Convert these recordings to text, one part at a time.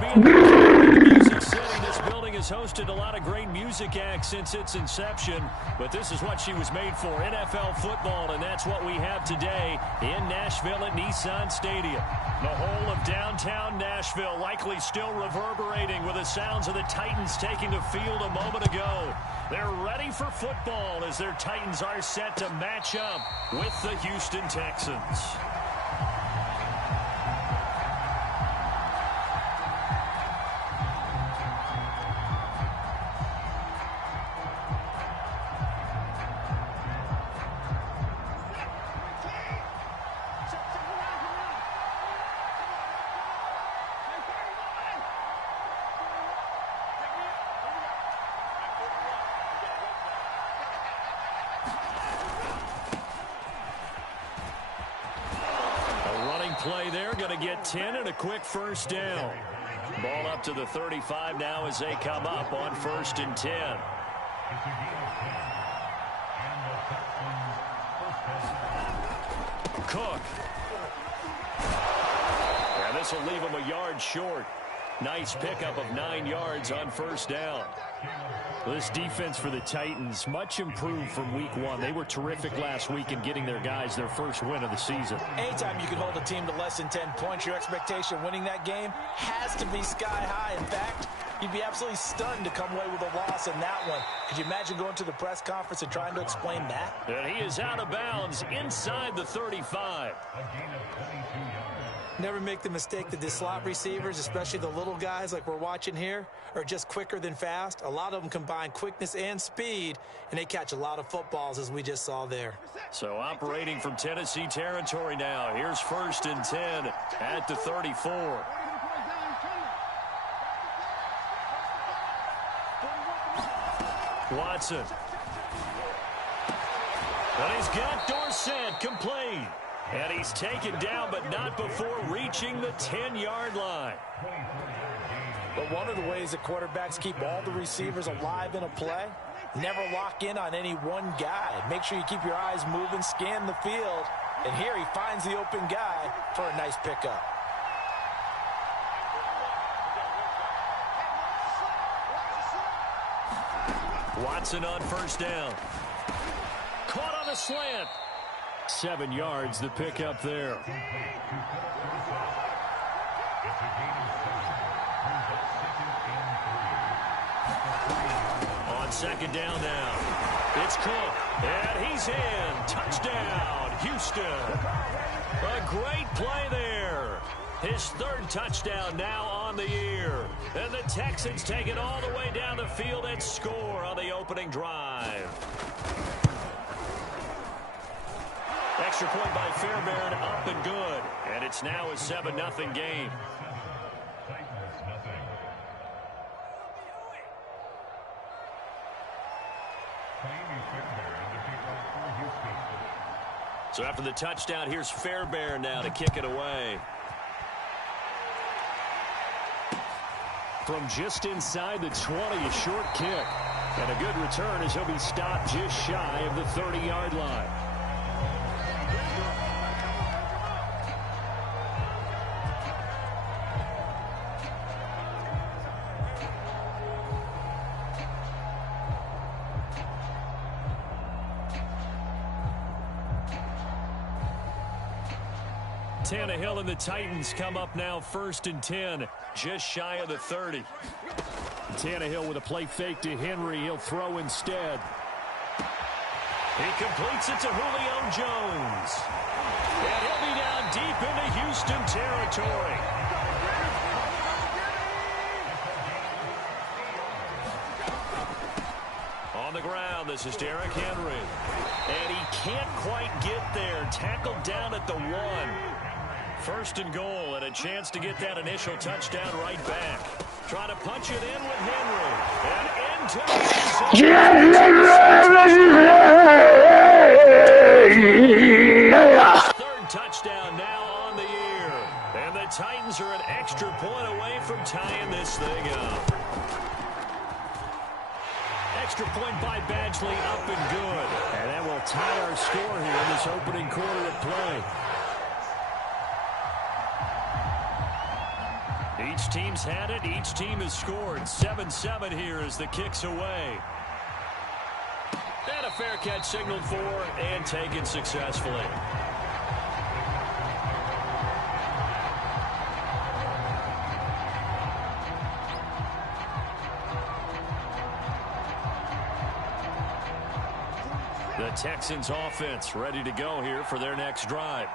Being the music city, this building has hosted a lot of great music acts since its inception, but this is what she was made for, NFL football, and that's what we have today in Nashville at Nissan Stadium. The whole of downtown Nashville likely still reverberating with the sounds of the Titans taking the field a moment ago. They're ready for football as their Titans are set to match up with the Houston Texans. Play there, going to get 10 and a quick first down. Ball up to the 35 now as they come up on 1st and 10. Cook. Yeah, this will leave him a yard short. Nice pickup of 9 yards on 1st down. This defense for the Titans, much improved from week 1. They were terrific last week in getting their guys their first win of the season. Anytime you can hold a team to less than 10 points, your expectation of winning that game has to be sky high. In fact, you'd be absolutely stunned to come away with a loss in that one. Could you imagine going to the press conference and trying to explain that? And he is out of bounds inside the 35. Never make the mistake that the slot receivers, especially the little guys like we're watching here, are just quicker than fast. A lot of them combine quickness and speed, and they catch a lot of footballs, as we just saw there. So operating from Tennessee territory now. Here's 1st and 10 at the 34. Watson. And he's got Dorsett complete. And he's taken down, but not before reaching the 10-yard line. But one of the ways that quarterbacks keep all the receivers alive in a play, never lock in on any one guy. Make sure you keep your eyes moving, scan the field. And here he finds the open guy for a nice pickup. Watson on 1st down. Caught on a slant. 7 yards, the pickup there. On 2nd down now. It's Cook. And he's in. Touchdown, Houston. A great play there. His 3rd touchdown now on the year. And the Texans take it all the way down the field and score on the opening drive. Extra point by Fairbairn, up and good. And it's now a 7-0 game. So after the touchdown, here's Fairbairn now to kick it away. From just inside the 20, a short kick. And a good return as he'll be stopped just shy of the 30-yard line. Tannehill and the Titans come up now 1st and 10, just shy of the 30. Tannehill with a play fake to Henry. He'll throw instead. He completes it to Julio Jones. And he'll be down deep into Houston territory. On the ground, this is Derrick Henry. And he can't quite get there. Tackled down at the 1. 1st and goal, and a chance to get that initial touchdown right back. Trying to punch it in with Henry. And into the end zone. 3rd touchdown now on the year. And the Titans are an extra point away from tying this thing up. Extra point by Badgley, up and good. And that will tie our score here in this opening quarter of play. Each team's had it. Each team has scored. 7-7 here as the kick's away. And a fair catch signaled for and taken successfully. The Texans offense ready to go here for their next drive.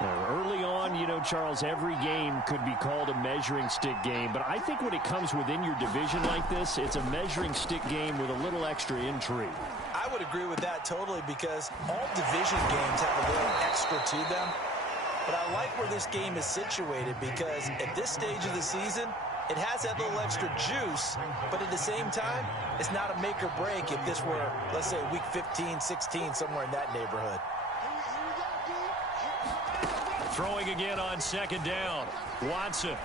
Early on, you know, Charles, every game could be called a measuring stick game. But I think when it comes within your division like this, it's a measuring stick game with a little extra intrigue. I would agree with that totally because all division games have a little extra to them. But I like where this game is situated because at this stage of the season, it has that little extra juice, but at the same time, it's not a make or break if this were, let's say, week 15, 16, somewhere in that neighborhood. Throwing again on second down. Watson.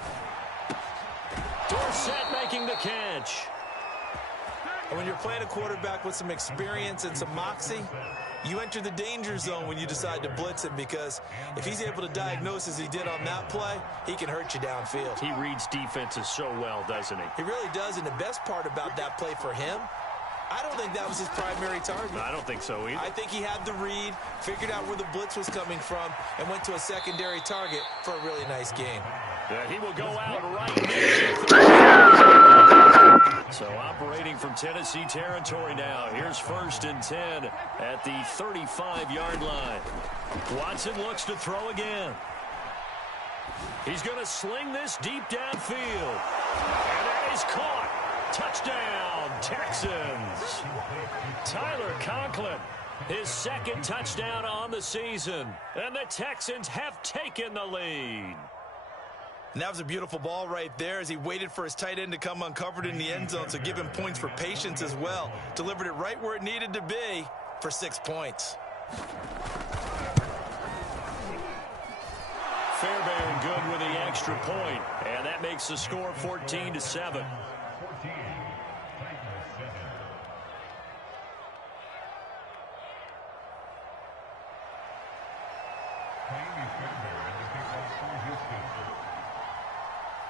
Dorsett making the catch. And when you're playing a quarterback with some experience and some moxie, you enter the danger zone when you decide to blitz him because if he's able to diagnose as he did on that play, he can hurt you downfield. He reads defenses so well, doesn't he? He really does, and the best part about that play for him, I don't think that was his primary target. I don't think so either. I think he had the read, figured out where the blitz was coming from, and went to a secondary target for a really nice game. He will go out right. So operating from Tennessee territory now. Here's 1st and 10 at the 35-yard line. Watson looks to throw again. He's going to sling this deep downfield. And that is caught. Touchdown, Texans. Tyler Conklin, his 2nd touchdown on the season. And the Texans have taken the lead. And that was a beautiful ball right there as he waited for his tight end to come uncovered in the end zone, so give him points for patience as well. Delivered it right where it needed to be for 6 points. Fairbairn good with the extra point, and that makes the score 14-7.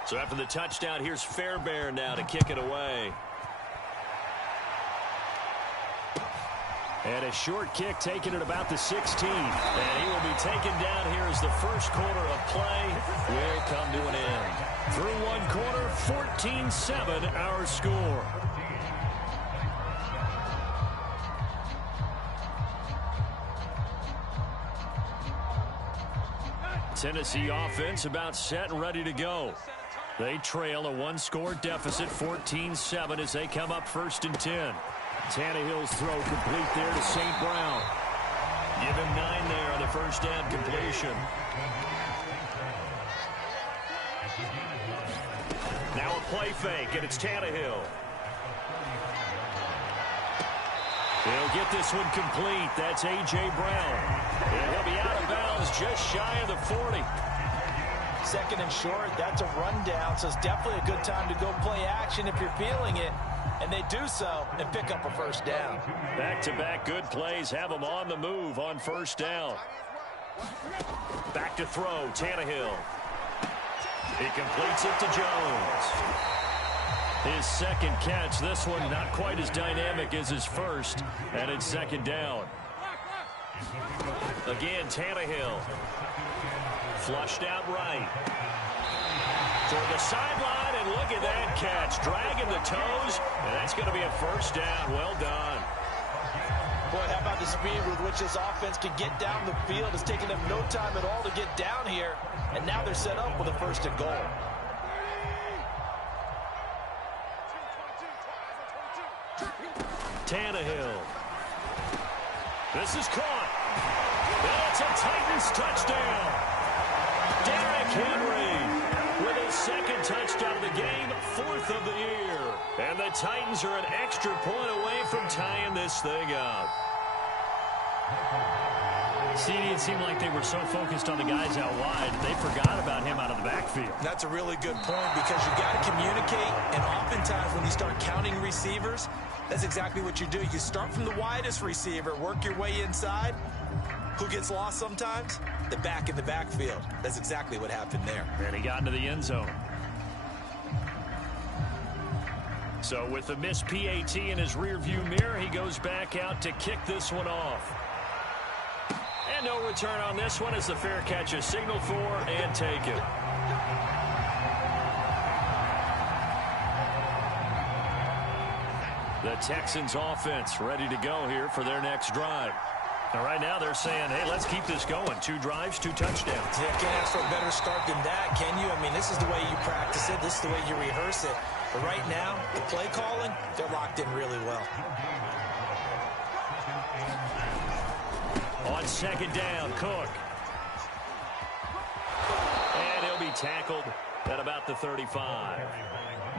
So after the touchdown, here's Fairbairn now to kick it away. And a short kick taken at about the 16. And he will be taken down here as the first quarter of play will come to an end. Through one quarter, 14-7 our score. Tennessee offense about set and ready to go. They trail a one-score deficit, 14-7, as they come up 1st and 10. Tannehill's throw complete there to St. Brown. Give him 9 there on the first down completion. Now a play fake, and it's Tannehill. He'll get this one complete. That's A.J. Brown. And he'll be out of bounds just shy of the 40. 2nd and short, that's a rundown, so it's definitely a good time to go play action if you're feeling it. And they do so and pick up a 1st down. Back-to-back good plays have them on the move on 1st down. Back to throw, Tannehill. He completes it to Jones. His 2nd catch, this one not quite as dynamic as his first, and it's 2nd down. Again, Tannehill. Flushed out right. Toward the sideline, and look at that catch. Dragging the toes, and that's going to be a 1st down. Well done. Boy, how about the speed with which this offense can get down the field? It's taken them no time at all to get down here, and now they're set up with a 1st and goal. Tannehill. This is caught. That's a Titans touchdown. Derrick Henry with his 2nd touchdown of the game, 4th of the year. And the Titans are an extra point away from tying this thing up. CD, it seemed like they were so focused on the guys out wide, they forgot about him out of the backfield. That's a really good point because you got to communicate, and oftentimes when you start counting receivers, that's exactly what you do. You start from the widest receiver, work your way inside. Who gets lost sometimes? The back in the backfield. That's exactly what happened there. And he got into the end zone. So with the missed PAT in his rearview mirror, he goes back out to kick this one off. And no return on this one as the fair catch is signaled for and taken. The Texans offense ready to go here for their next drive. And right now they're saying, hey, let's keep this going. 2 drives, 2 touchdowns. Yeah, can't ask for a better start than that, can you? I mean, this is the way you practice it. This is the way you rehearse it. But right now, the play calling, they're locked in really well. On second down, Cook. And he'll be tackled at about the 35.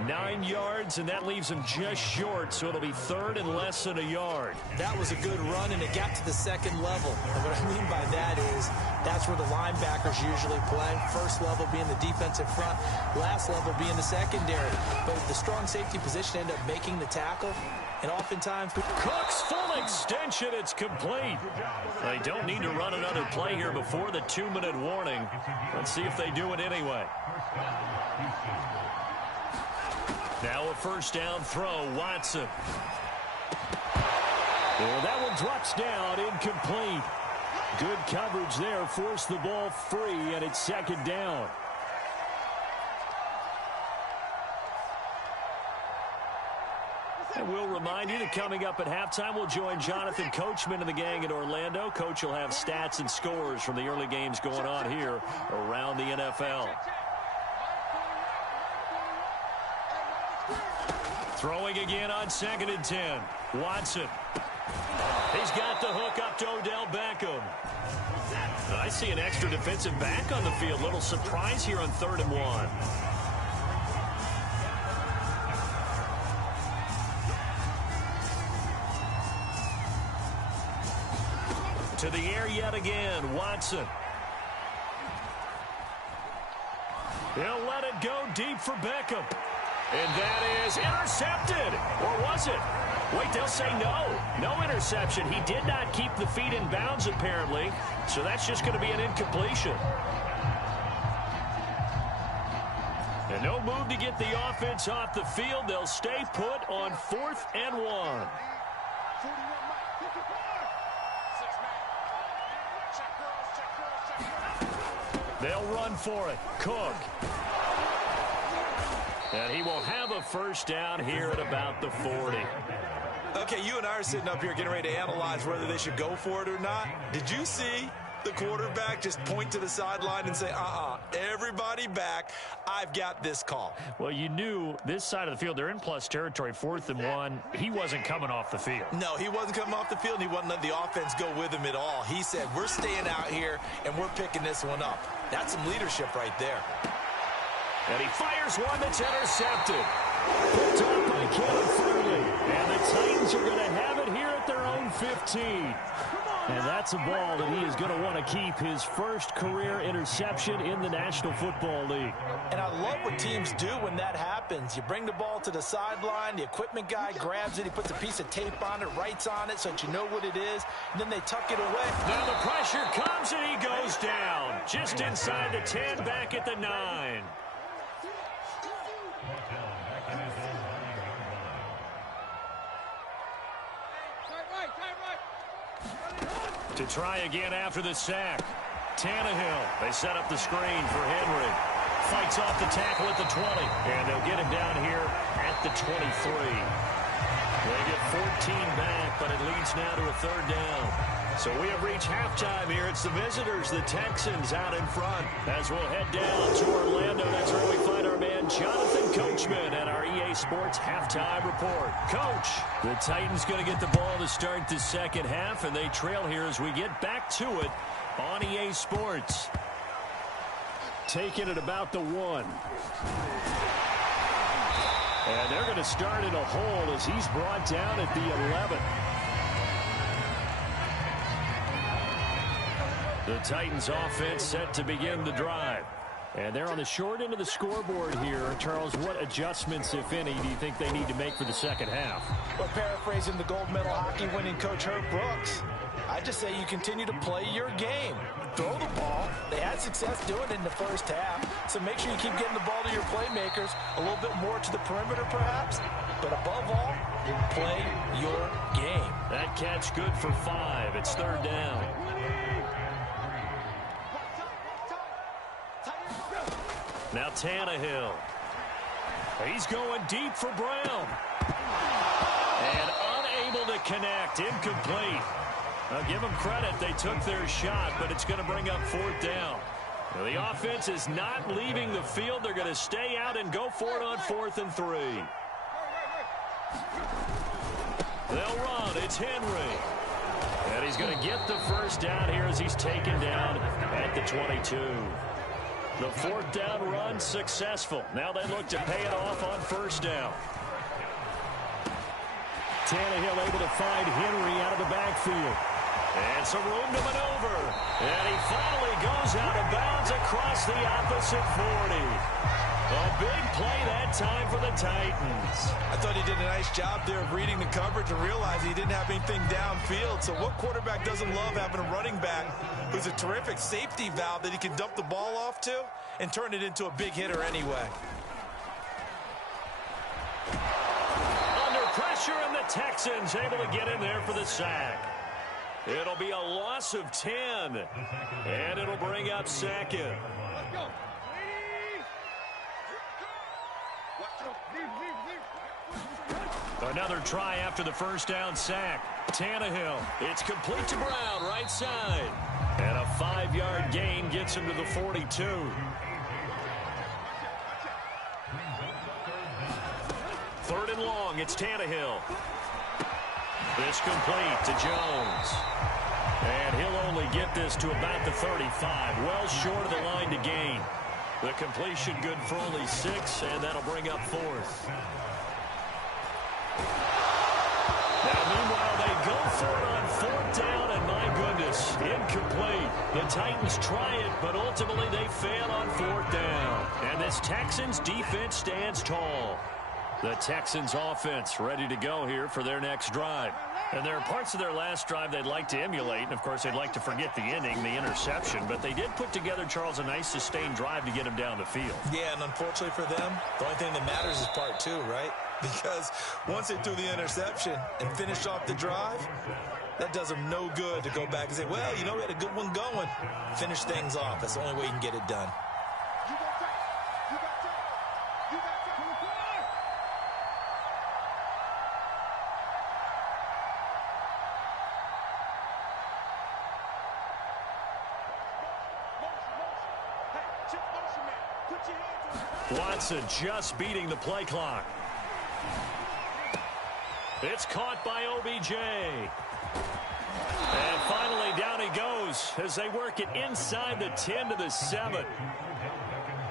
9 yards, and that leaves him just short, so it'll be third and less than a yard. That was a good run, and it got to the second level. And what I mean by that is that's where the linebackers usually play. First level being the defensive front, last level being the secondary. But the strong safety position ended up making the tackle, and oftentimes Cook's full extension, it's complete. They don't need to run another play here before the 2-minute warning. Let's see if they do it anyway. Now a first down throw, Watson. Well, that one drops down, incomplete. Good coverage there, forced the ball free, and it's second down. And we'll remind you that coming up at halftime, we'll join Jonathan Coachman and the gang in Orlando. Coach will have stats and scores from the early games going on here around the NFL. Throwing again on 2nd and 10. Watson. He's got the hook up to Odell Beckham. I see an extra defensive back on the field. Little surprise here on 3rd and 1. To the air yet again, Watson. He'll let it go deep for Beckham. And that is intercepted. Or was it? Wait, they'll say no. No interception. He did not keep the feet in bounds, apparently. So that's just going to be an incompletion. And no move to get the offense off the field. They'll stay put on 4th and 1. They'll run for it. Cook. And he will have a first down here at about the 40. Okay, you and I are sitting up here getting ready to analyze whether they should go for it or not. Did you see the quarterback just point to the sideline and say, everybody back, I've got this call? Well, you knew this side of the field, they're in plus territory, 4th and 1. He wasn't coming off the field. No, he wasn't coming off the field, and he wasn't letting the offense go with him at all. He said, we're staying out here, and we're picking this one up. That's some leadership right there. And he fires one that's intercepted. Picked off by Kevin Farley. And the Titans are going to have it here at their own 15. And that's a ball that he is going to want to keep, his first career interception in the National Football League. And I love what teams do when that happens. You bring the ball to the sideline, the equipment guy grabs it, he puts a piece of tape on it, writes on it so that you know what it is, and then they tuck it away. Now the pressure comes and he goes down. Just inside the 10, back at the 9. To try again after the sack. Tannehill. They set up the screen for Henry. Fights off the tackle at the 20. And they'll get him down here at the 23. They get 14 back, but it leads now to a 3rd down. So we have reached halftime here. It's the visitors, the Texans, out in front. As we'll head down to Orlando, that's where we find our man Jonathan Coachman at our EA Sports halftime report. Coach, the Titans going to get the ball to start the second half, and they trail here as we get back to it on EA Sports. Taking it about the 1. And they're going to start in a hole as he's brought down at the 11. The Titans offense set to begin the drive. And they're on the short end of the scoreboard here. Charles, what adjustments, if any, do you think they need to make for the second half? Well, paraphrasing the gold medal hockey winning coach Herb Brooks, I just say you continue to play your game. Throw the ball. They had success doing it in the first half, so make sure you keep getting the ball to your playmakers, a little bit more to the perimeter perhaps, but above all, play your game. That catch good for 5. It's third down. Now Tannehill. He's going deep for Brown. And unable to connect. Incomplete. Now give them credit. They took their shot, but it's going to bring up fourth down. Now, the offense is not leaving the field. They're going to stay out and go for it on 4th and 3. They'll run. It's Henry. And he's going to get the first down here as he's taken down at the 22. The fourth down run successful. Now they look to pay it off on first down. Tannehill able to find Henry out of the backfield. And some room to maneuver. And he finally goes out of bounds across the opposite 40. A big play that time for the Titans. I thought he did a nice job there of reading the coverage and realizing he didn't have anything downfield. So what quarterback doesn't love having a running back who's a terrific safety valve that he can dump the ball off to and turn it into a big hitter anyway? Under pressure, and the Texans able to get in there for the sack. It'll be a loss of 10, and it'll bring up second. Another try after the first down sack. Tannehill. It's complete to Brown, right side. And a 5-yard gain gets him to the 42. Third and long. It's Tannehill. It's complete to Jones. And he'll only get this to about the 35. Well short of the line to gain. The completion good for only 6, and that'll bring up 4th. Now, meanwhile, they go for it on 4th down, and my goodness, incomplete. The Titans try it, but ultimately they fail on 4th down. And this Texans defense stands tall. The Texans offense ready to go here for their next drive. And there are parts of their last drive they'd like to emulate. And, of course, they'd like to forget the inning, the interception. But they did put together, Charles, a nice sustained drive to get him down the field. Yeah, and unfortunately for them, the only thing that matters is part 2, right? Because once they threw the interception and finished off the drive, that does them no good to go back and say, well, you know, we had a good one going. Finish things off. That's the only way you can get it done. Watson just beating the play clock. It's caught by OBJ. And finally down he goes as they work it inside the 10 to the 7.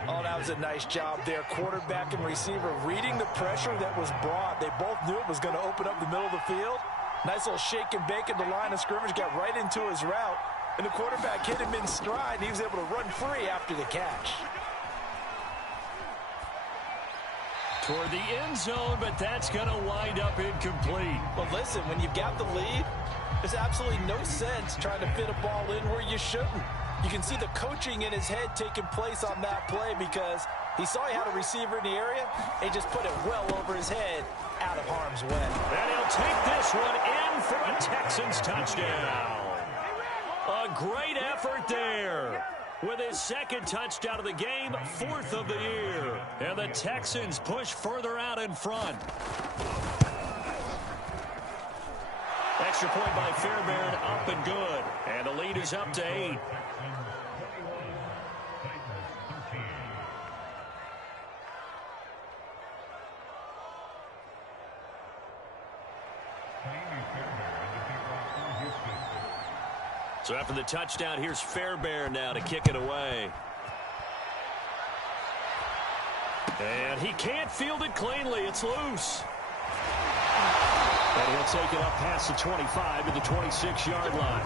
Oh, that was a nice job there. Quarterback and receiver reading the pressure that was brought. They both knew it was going to open up the middle of the field. Nice little shake and bake at the line of scrimmage, got right into his route. And the quarterback hit him in stride, and he was able to run free after the catch. Toward the end zone, but that's going to wind up incomplete. Well, listen, when you've got the lead, there's absolutely no sense trying to fit a ball in where you shouldn't. You can see the coaching in his head taking place on that play because he saw he had a receiver in the area and he just put it well over his head out of harm's way. And he'll take this one in for a Texans touchdown. A great effort there. With his second touchdown of the game, 4th of the year. And the Texans push further out in front. Extra point by Fairbairn, up and good. And the lead is up to 8. So after the touchdown, here's Fairbairn now to kick it away. And he can't field it cleanly. It's loose. And he'll take it up past the 25 to the 26-yard line.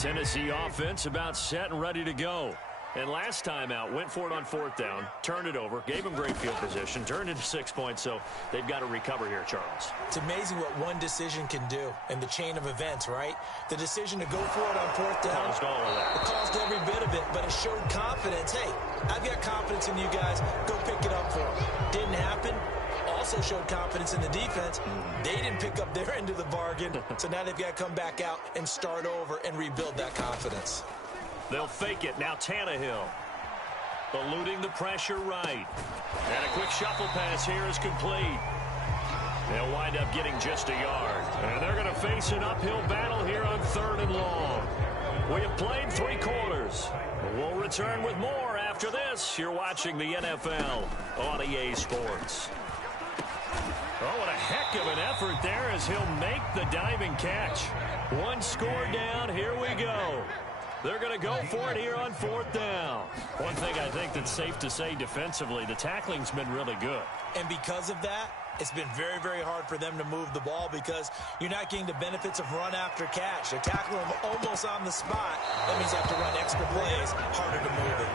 Tennessee offense about set and ready to go. And last time out, went for it on fourth down, turned it over, gave them great field position, turned it to 6 points, so they've got to recover here, Charles. It's amazing what one decision can do in the chain of events, right? The decision to go for it on fourth down. Caused all of that. It caused every bit of it, but it showed confidence. Hey, I've got confidence in you guys. Go pick it up for them. Didn't happen. Also showed confidence in the defense. They didn't pick up their end of the bargain, so now they've got to come back out and start over and rebuild that confidence. They'll fake it. Now Tannehill. Eluding the pressure right. And a quick shuffle pass here is complete. They'll wind up getting just a yard. And they're going to face an uphill battle here on 3rd and long. We have played 3 quarters. We'll return with more after this. You're watching the NFL on EA Sports. Oh, what a heck of an effort there as he'll make the diving catch. 1 score down. Here we go. They're going to go for it here on 4th down. One thing I think that's safe to say defensively, the tackling's been really good. And because of that, it's been very, very hard for them to move the ball because you're not getting the benefits of run after catch. They're tackling them almost on the spot. That means you have to run extra plays, harder to move it.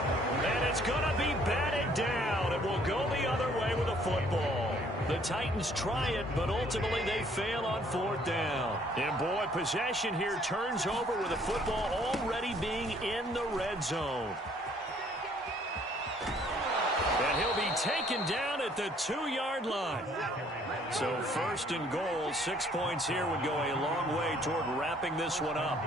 And it's going to be batted down. It will go the other way with a football. The Titans try it, but ultimately they fail on 4th down. And boy, possession here turns over with the football already being in the red zone. And he'll be taken down at the 2-yard line. So 1st and goal, 6 points here would go a long way toward wrapping this one up.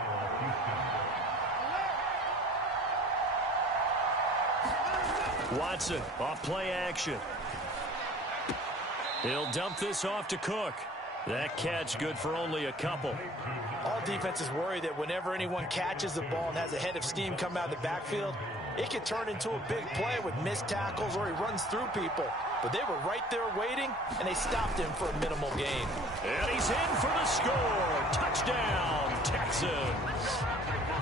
Watson off play action. He'll dump this off to Cook. That catch good for only a couple. All defenses worry that whenever anyone catches the ball and has a head of steam come out of the backfield, it could turn into a big play with missed tackles or he runs through people. But they were right there waiting, and they stopped him for a minimal gain. And he's in for the score. Touchdown, Texans.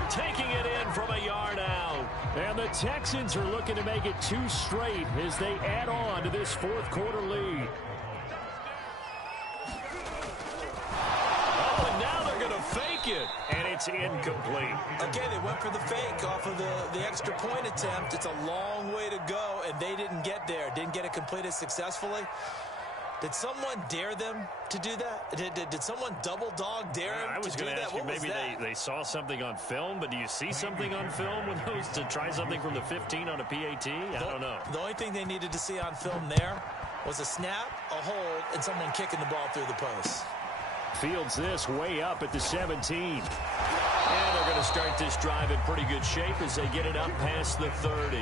Taking it in from a yard out. And the Texans are looking to make it 2 straight as they add on to this 4th quarter lead. Fake it, and it's incomplete. Again, they went for the fake off of the extra point attempt. It's a long way to go, and they didn't get there. Didn't get it completed successfully. Did someone dare them to do that? Did someone double dog dare them to do that? I was going to ask you, maybe they saw something on film, but do you see something on film with those to try something from the 15 on a PAT? I don't know. The only thing they needed to see on film there was a snap, a hold, and someone kicking the ball through the post. Fields this way up at the 17. And they're going to start this drive in pretty good shape as they get it up past the 30.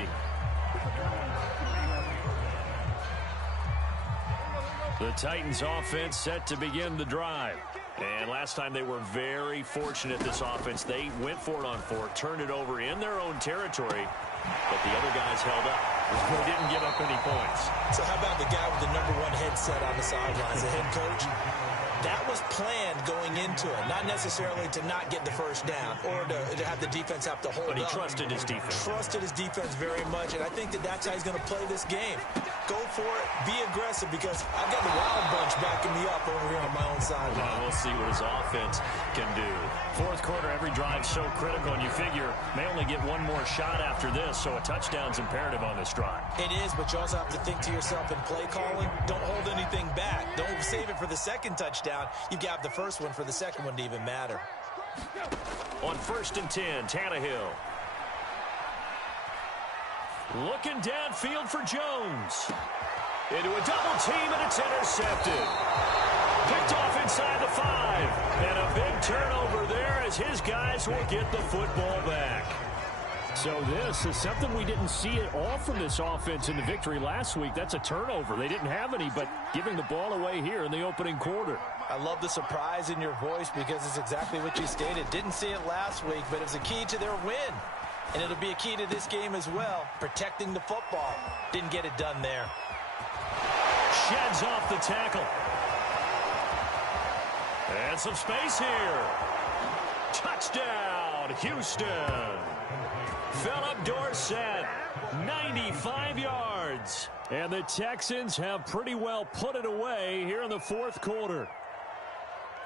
The Titans offense set to begin the drive. And last time they were very fortunate, this offense. They went for it on 4, turned it over in their own territory, but the other guys held up. They didn't give up any points. So how about the guy with the #1 headset on the sidelines, the head coach? That was planned going into it, not necessarily to not get the first down or to have the defense have to hold up. But he trusted his defense. Trusted his defense very much, and I think that's how he's going to play this game. Go for it, be aggressive, because I've got the Wild Bunch backing me up over here on my own sideline. Well, we'll see what his offense can do. 4th quarter, every drive so critical, and you figure may only get one more shot after this, so a touchdown's imperative on this drive. It is, but you also have to think to yourself in play calling, don't hold anything back. Don't save it for the second touchdown. You got the first one for the second one to even matter. On 1st and 10, Tannehill. Looking downfield for Jones. Into a double team, and it's intercepted. Picked off inside the 5. And a big turnover there as his guys will get the football back. So this is something we didn't see at all from this offense in the victory last week. That's a turnover. They didn't have any, but giving the ball away here in the opening quarter. I love the surprise in your voice because it's exactly what you stated. Didn't see it last week, but it was a key to their win. And it'll be a key to this game as well, protecting the football. Didn't get it done there. Sheds off the tackle. And some space here. Touchdown, Houston. Philip Dorsett, 95 yards. And the Texans have pretty well put it away here in the 4th quarter.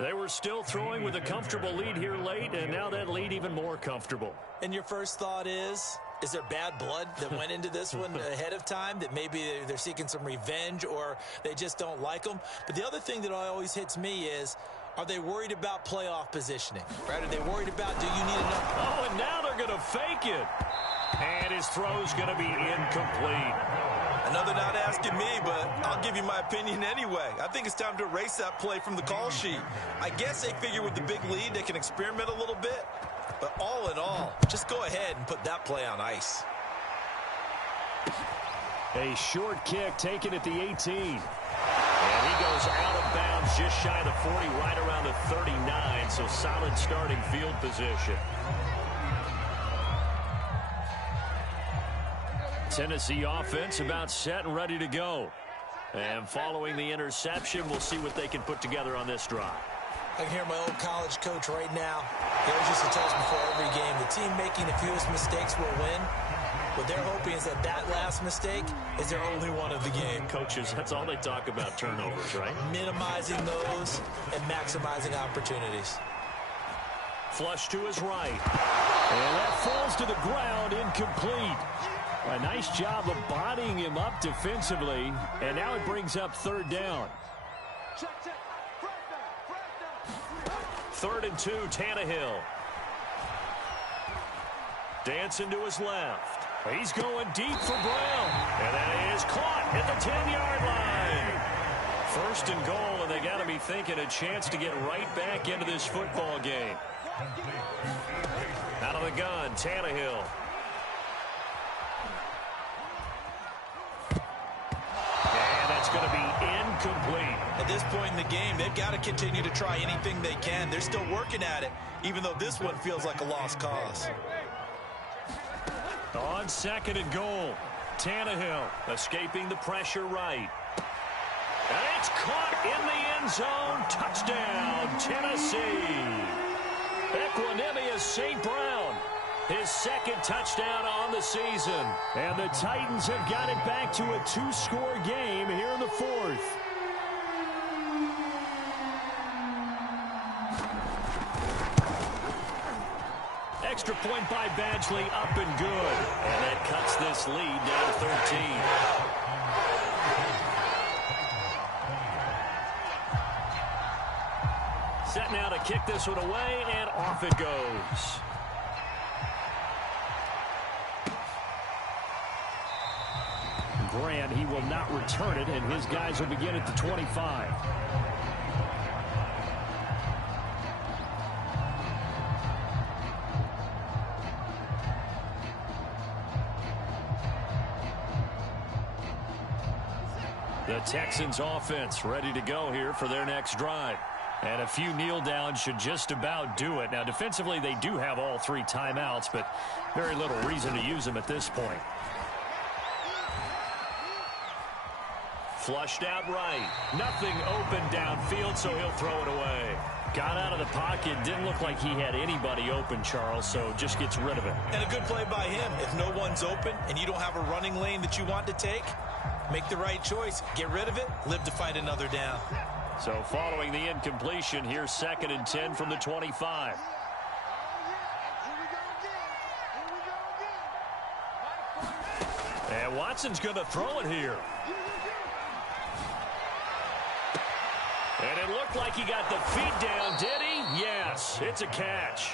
They were still throwing with a comfortable lead here late, and now that lead even more comfortable. And your first thought is there bad blood that went into this one ahead of time, that maybe they're seeking some revenge or they just don't like them? But the other thing that always hits me is, are they worried about playoff positioning? Right? Are they worried about, do you need enough? Oh, and now they're going to fake it. And his throw's going to be incomplete. Another not asking me, but I'll give you my opinion anyway. I think it's time to erase that play from the call sheet. I guess they figure with the big lead they can experiment a little bit. But all in all, just go ahead and put that play on ice. A short kick taken at the 18. And he goes out of bounds just shy of the 40, right around the 39. So solid starting field position. Tennessee offense about set and ready to go. And following the interception, we'll see what they can put together on this drive. I can hear my old college coach right now. He always used to tell us before every game, the team making the fewest mistakes will win. What they're hoping is that last mistake is their only one of the game. Coaches, that's all they talk about, turnovers, right? Minimizing those and maximizing opportunities. Flush to his right. And that falls to the ground, incomplete. A nice job of bodying him up defensively, and now it brings up third down. 3rd and 2, Tannehill. Dancing to his left. He's going deep for Brown. And that is caught at the 10-yard line. 1st and goal, and they got to be thinking a chance to get right back into this football game. Out of the gun, Tannehill. And that's going to be incomplete. At this point in the game, they've got to continue to try anything they can. They're still working at it, even though this one feels like a lost cause. On 2nd and goal, Tannehill escaping the pressure right. And it's caught in the end zone. Touchdown, Tennessee. Equanimous St. Brown. His 2nd touchdown on the season. And the Titans have got it back to a 2-score game here in the 4th. Extra point by Badgley, up and good. And that cuts this lead down to 13. Set now to kick this one away, and off it goes. Grant, he will not return it, and his guys will begin at the 25. The Texans offense ready to go here for their next drive. And a few kneel downs should just about do it. Now, defensively, they do have all 3 timeouts, but very little reason to use them at this point. Flushed out right. Nothing open downfield, so he'll throw it away. Got out of the pocket. Didn't look like he had anybody open, Charles, so just gets rid of it. And a good play by him. If no one's open and you don't have a running lane that you want to take, make the right choice. Get rid of it. Live to fight another down. So following the incompletion, here's 2nd and 10 from the 25. And Watson's going to throw it here. And it looked like he got the feet down, did he? Yes, it's a catch.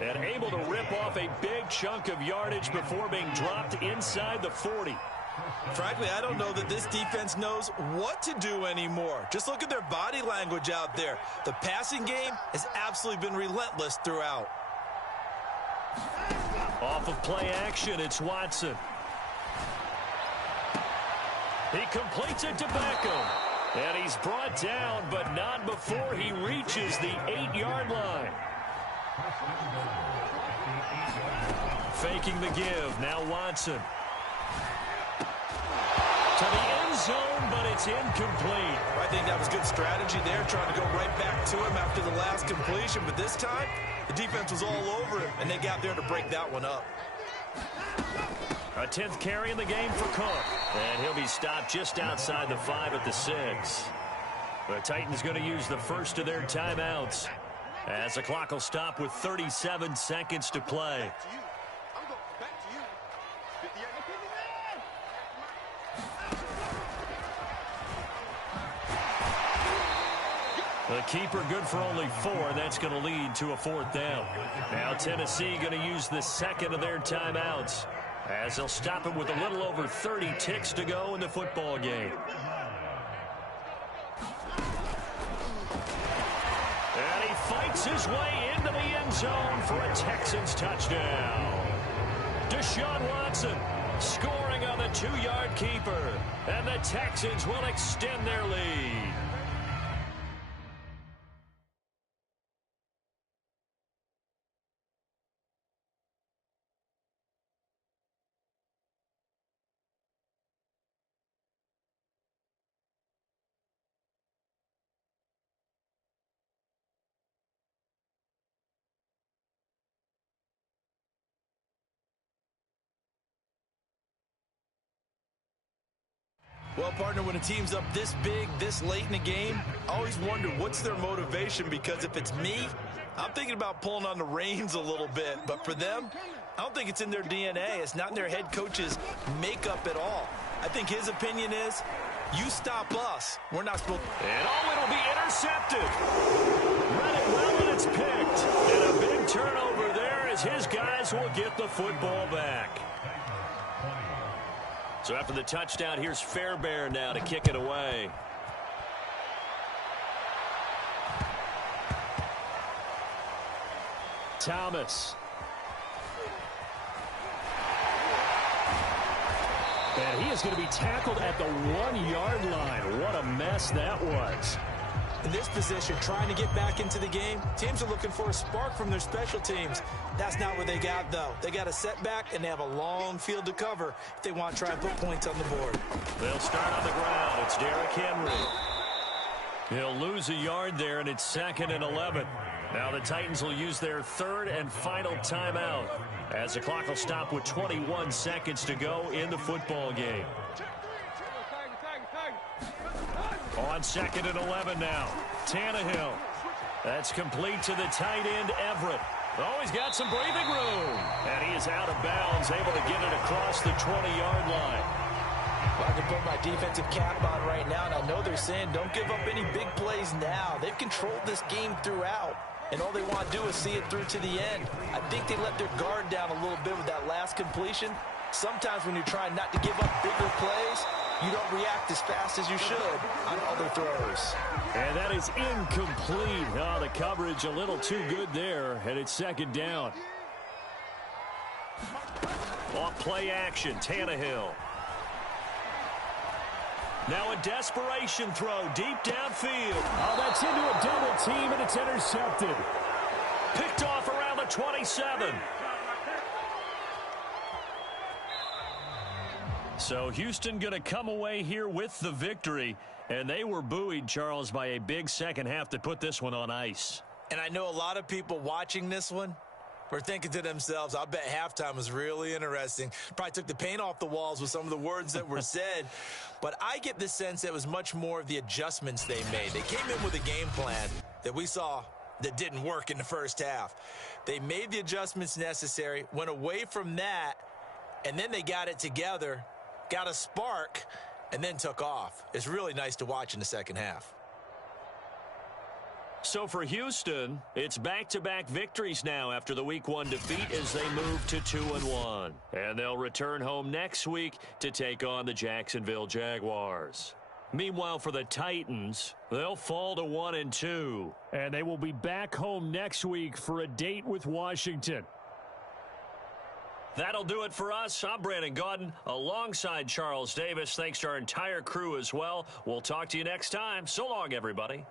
And able to rip off a big chunk of yardage before being dropped inside the 40. Frankly, I don't know that this defense knows what to do anymore. Just look at their body language out there. The passing game has absolutely been relentless throughout. Off of play action, it's Watson. He completes it to Beckham. And he's brought down, but not before he reaches the 8-yard line. Faking the give, now Watson. To the end zone, but it's incomplete. I think that was good strategy there, trying to go right back to him after the last completion. But this time, the defense was all over him, and they got there to break that one up. A 10th carry in the game for Cook. And he'll be stopped just outside the 5 at the 6. The Titans going to use the first of their timeouts as the clock will stop with 37 seconds to play. The keeper good for only 4, and that's going to lead to a 4th down. Now Tennessee going to use the second of their timeouts as they'll stop it with a little over 30 ticks to go in the football game. And he fights his way into the end zone for a Texans touchdown. Deshaun Watson scoring on the 2-yard keeper, and the Texans will extend their lead. Well, partner, when a team's up this big, this late in the game, I always wonder what's their motivation, because if it's me, I'm thinking about pulling on the reins a little bit. But for them, I don't think it's in their DNA. It's not in their head coach's makeup at all. I think his opinion is, you stop us. We're not supposed to. And it'll be intercepted. Read it well, and it's picked. And a big turnover there as his guys will get the football back. So after the touchdown, here's Fairbairn now to kick it away. Thomas. And he is going to be tackled at the 1-yard line. What a mess that was. In this position, trying to get back into the game, teams are looking for a spark from their special teams. That's not what they got, though. They got a setback, and they have a long field to cover if they want to try and put points on the board. They'll start on the ground. It's Derrick Henry. He'll lose a yard there, and it's 2nd and 11. Now the Titans will use their 3rd and final timeout as the clock will stop with 21 seconds to go in the football game. On 2nd and 11 now. Tannehill. That's complete to the tight end, Everett. Oh, he's got some breathing room. And he is out of bounds, able to get it across the 20-yard line. Well, I can put my defensive cap on right now, and I know they're saying don't give up any big plays now. They've controlled this game throughout, and all they want to do is see it through to the end. I think they let their guard down a little bit with that last completion. Sometimes when you're trying not to give up bigger plays, you don't react as fast as you should on other throws. And that is incomplete. Oh, the coverage a little too good there, and it's 2nd down. Off play action, Tannehill. Now a desperation throw deep downfield. Oh, that's into a double team, and it's intercepted. Picked off around the 27. So Houston going to come away here with the victory, and they were buoyed, Charles, by a big second half to put this one on ice. And I know a lot of people watching this one were thinking to themselves, I bet halftime was really interesting. Probably took the paint off the walls with some of the words that were said. But I get the sense it was much more of the adjustments they made. They came in with a game plan that we saw that didn't work in the first half. They made the adjustments necessary, went away from that, and then they got it together, got a spark, and then took off. It's really nice to watch in the second half. So for Houston, it's back-to-back victories now after the Week 1 defeat as they move to 2-1. And they'll return home next week to take on the Jacksonville Jaguars. Meanwhile, for the Titans, they'll fall to 1-2. And they will be back home next week for a date with Washington. That'll do it for us. I'm Brandon Gaudin alongside Charles Davis. Thanks to our entire crew as well. We'll talk to you next time. So long, everybody.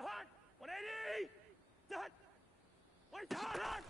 hot. 180. Hot. Where's the hot?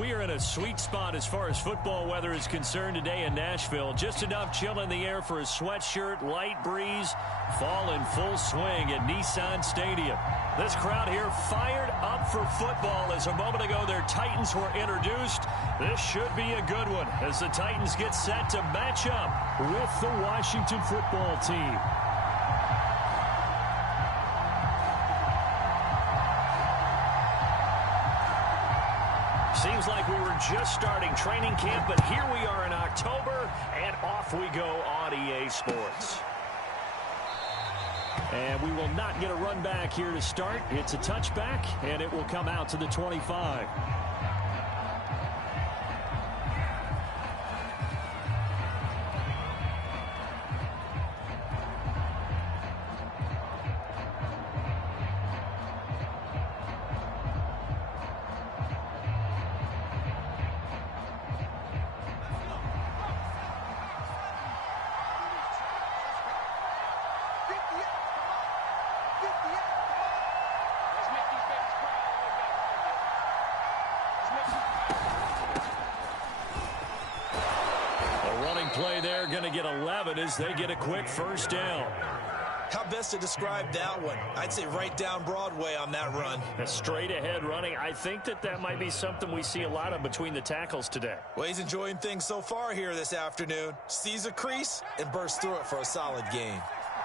We are in a sweet spot as far as football weather is concerned today in Nashville. Just enough chill in the air for a sweatshirt, light breeze, fall in full swing at Nissan Stadium. This crowd here fired up for football as a moment ago their Titans were introduced. This should be a good one as the Titans get set to match up with the Washington football team. Seems like we were just starting training camp, but here we are in October, and off we go on EA Sports. And we will not get a run back here to start. It's a touchback, and it will come out to the 25. Play there, going to get 11 as they get a quick first down. How best to describe that one? I'd say right down Broadway on that run. A straight ahead running. I think that might be something we see a lot of between the tackles today. Well, he's enjoying things so far here this afternoon. Sees a crease and bursts through it for a solid gain.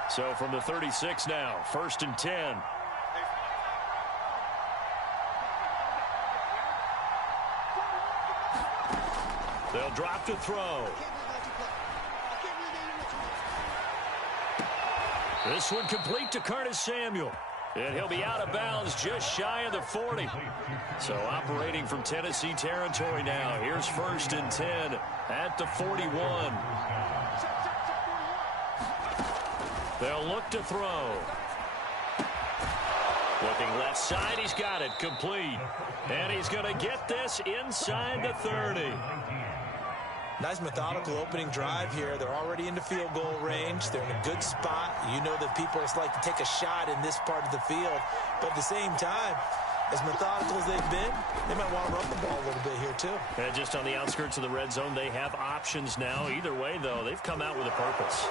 So from the 36 now, 1st and 10. They'll drop to throw. This one complete to Curtis Samuel. And he'll be out of bounds just shy of the 40. So operating from Tennessee territory now. Here's 1st and 10 at the 41. They'll look to throw. Looking left side, he's got it complete. And he's going to get this inside the 30. Nice methodical opening drive here. They're already into field goal range. They're in a good spot. You know that people like to take a shot in this part of the field. But at the same time, as methodical as they've been, they might want to run the ball a little bit here too. And just on the outskirts of the red zone, they have options now. Either way, though, they've come out with a purpose.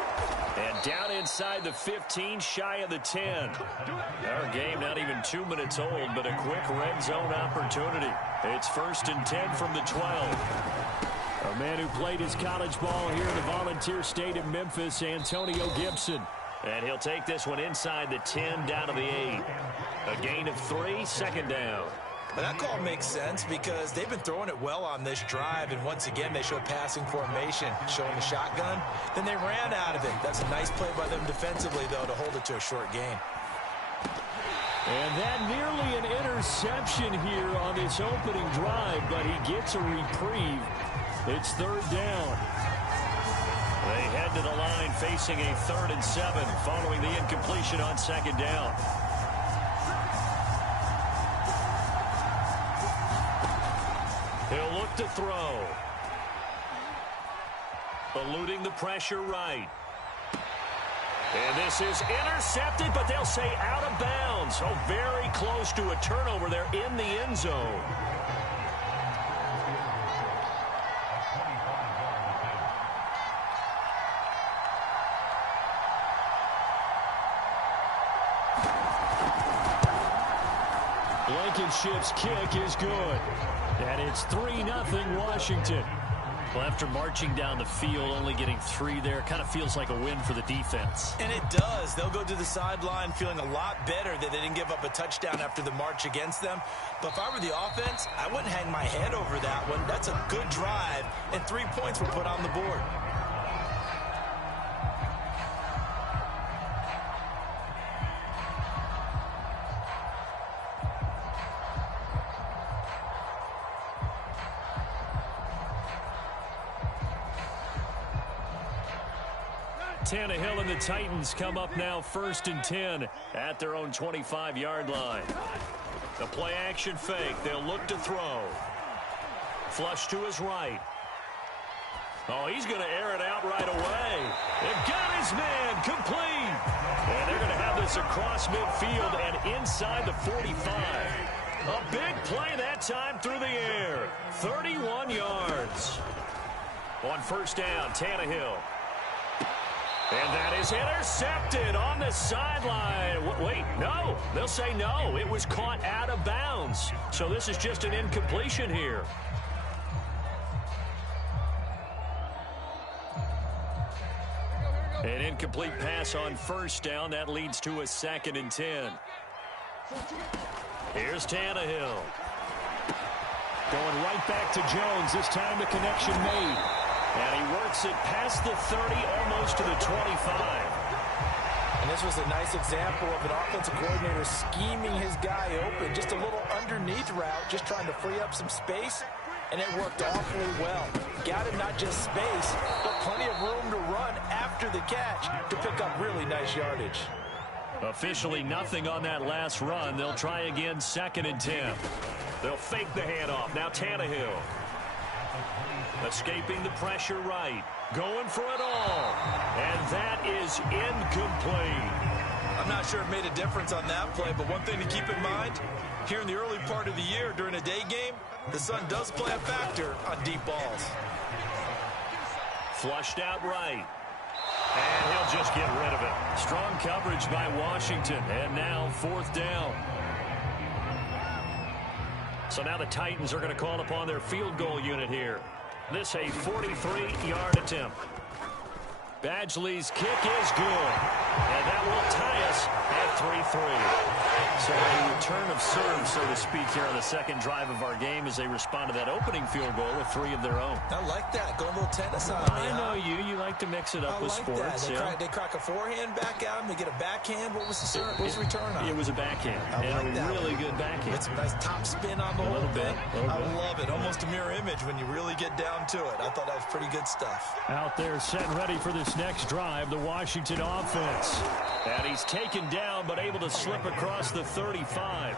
And down inside the 15, shy of the 10. Our game not even 2 minutes old, but a quick red zone opportunity. It's 1st and 10 from the 12. A man who played his college ball here in the Volunteer State in Memphis, Antonio Gibson. And he'll take this one inside the 10 down to the 8. A gain of 3, 2nd down. But that call makes sense because they've been throwing it well on this drive, and once again they show passing formation, showing the shotgun. Then they ran out of it. That's a nice play by them defensively, though, to hold it to a short gain. And that nearly an interception here on this opening drive, but he gets a reprieve. It's 3rd down. They head to the line facing a 3rd and 7 following the incompletion on 2nd down. He'll look to throw. Eluding the pressure right. And this is intercepted, but they'll say out of bounds. So very close to a turnover there in the end zone. Blankenship's kick is good. And it's 3-0 Washington. Well, after marching down the field, only getting 3 there, kind of feels like a win for the defense. And it does. They'll go to the sideline feeling a lot better that they didn't give up a touchdown after the march against them. But if I were the offense, I wouldn't hang my head over that one. That's a good drive, and 3 points were put on the board. Tannehill and the Titans come up now 1st and 10 at their own 25-yard line. The play action fake. They'll look to throw. Flush to his right. Oh, he's going to air it out right away. They've got his man complete. And they're going to have this across midfield and inside the 45. A big play that time through the air. 31 yards. On first down, Tannehill. And that is intercepted on the sideline. Wait, no. They'll say no. It was caught out of bounds. So this is just an incompletion here. An incomplete pass on first down. That leads to a 2nd and 10. Here's Tannehill. Going right back to Jones. This time the connection made. And he works it past the 30, almost to the 25. And this was a nice example of an offensive coordinator scheming his guy open. Just a little underneath route, just trying to free up some space. And it worked awfully well. Got him not just space, but plenty of room to run after the catch to pick up really nice yardage. Officially nothing on that last run. They'll try again, 2nd and 10. They'll fake the handoff. Now Tannehill. Escaping the pressure right. Going for it all. And that is incomplete. I'm not sure it made a difference on that play, but one thing to keep in mind, here in the early part of the year during a day game, the sun does play a factor on deep balls. Flushed out right. And he'll just get rid of it. Strong coverage by Washington. And now 4th down. So now the Titans are going to call upon their field goal unit here. This a 43-yard attempt. Badgley's kick is good. And that will tie us at 3-3. So a return of serve, so to speak, here on the second drive of our game as they respond to that opening field goal with 3 of their own. I like that. Go a little tennis on me. I know you. You like to mix it up with sports. They crack a forehand back at him. They get a backhand. What was the serve? What was the return on? It was a backhand. And a really good backhand. It's a nice top spin on the whole thing. I love it. Almost a mirror image when you really get down to it. I thought that was pretty good stuff. Out there set and ready for this next drive, the Washington offense. And he's taken down but able to slip across the 35.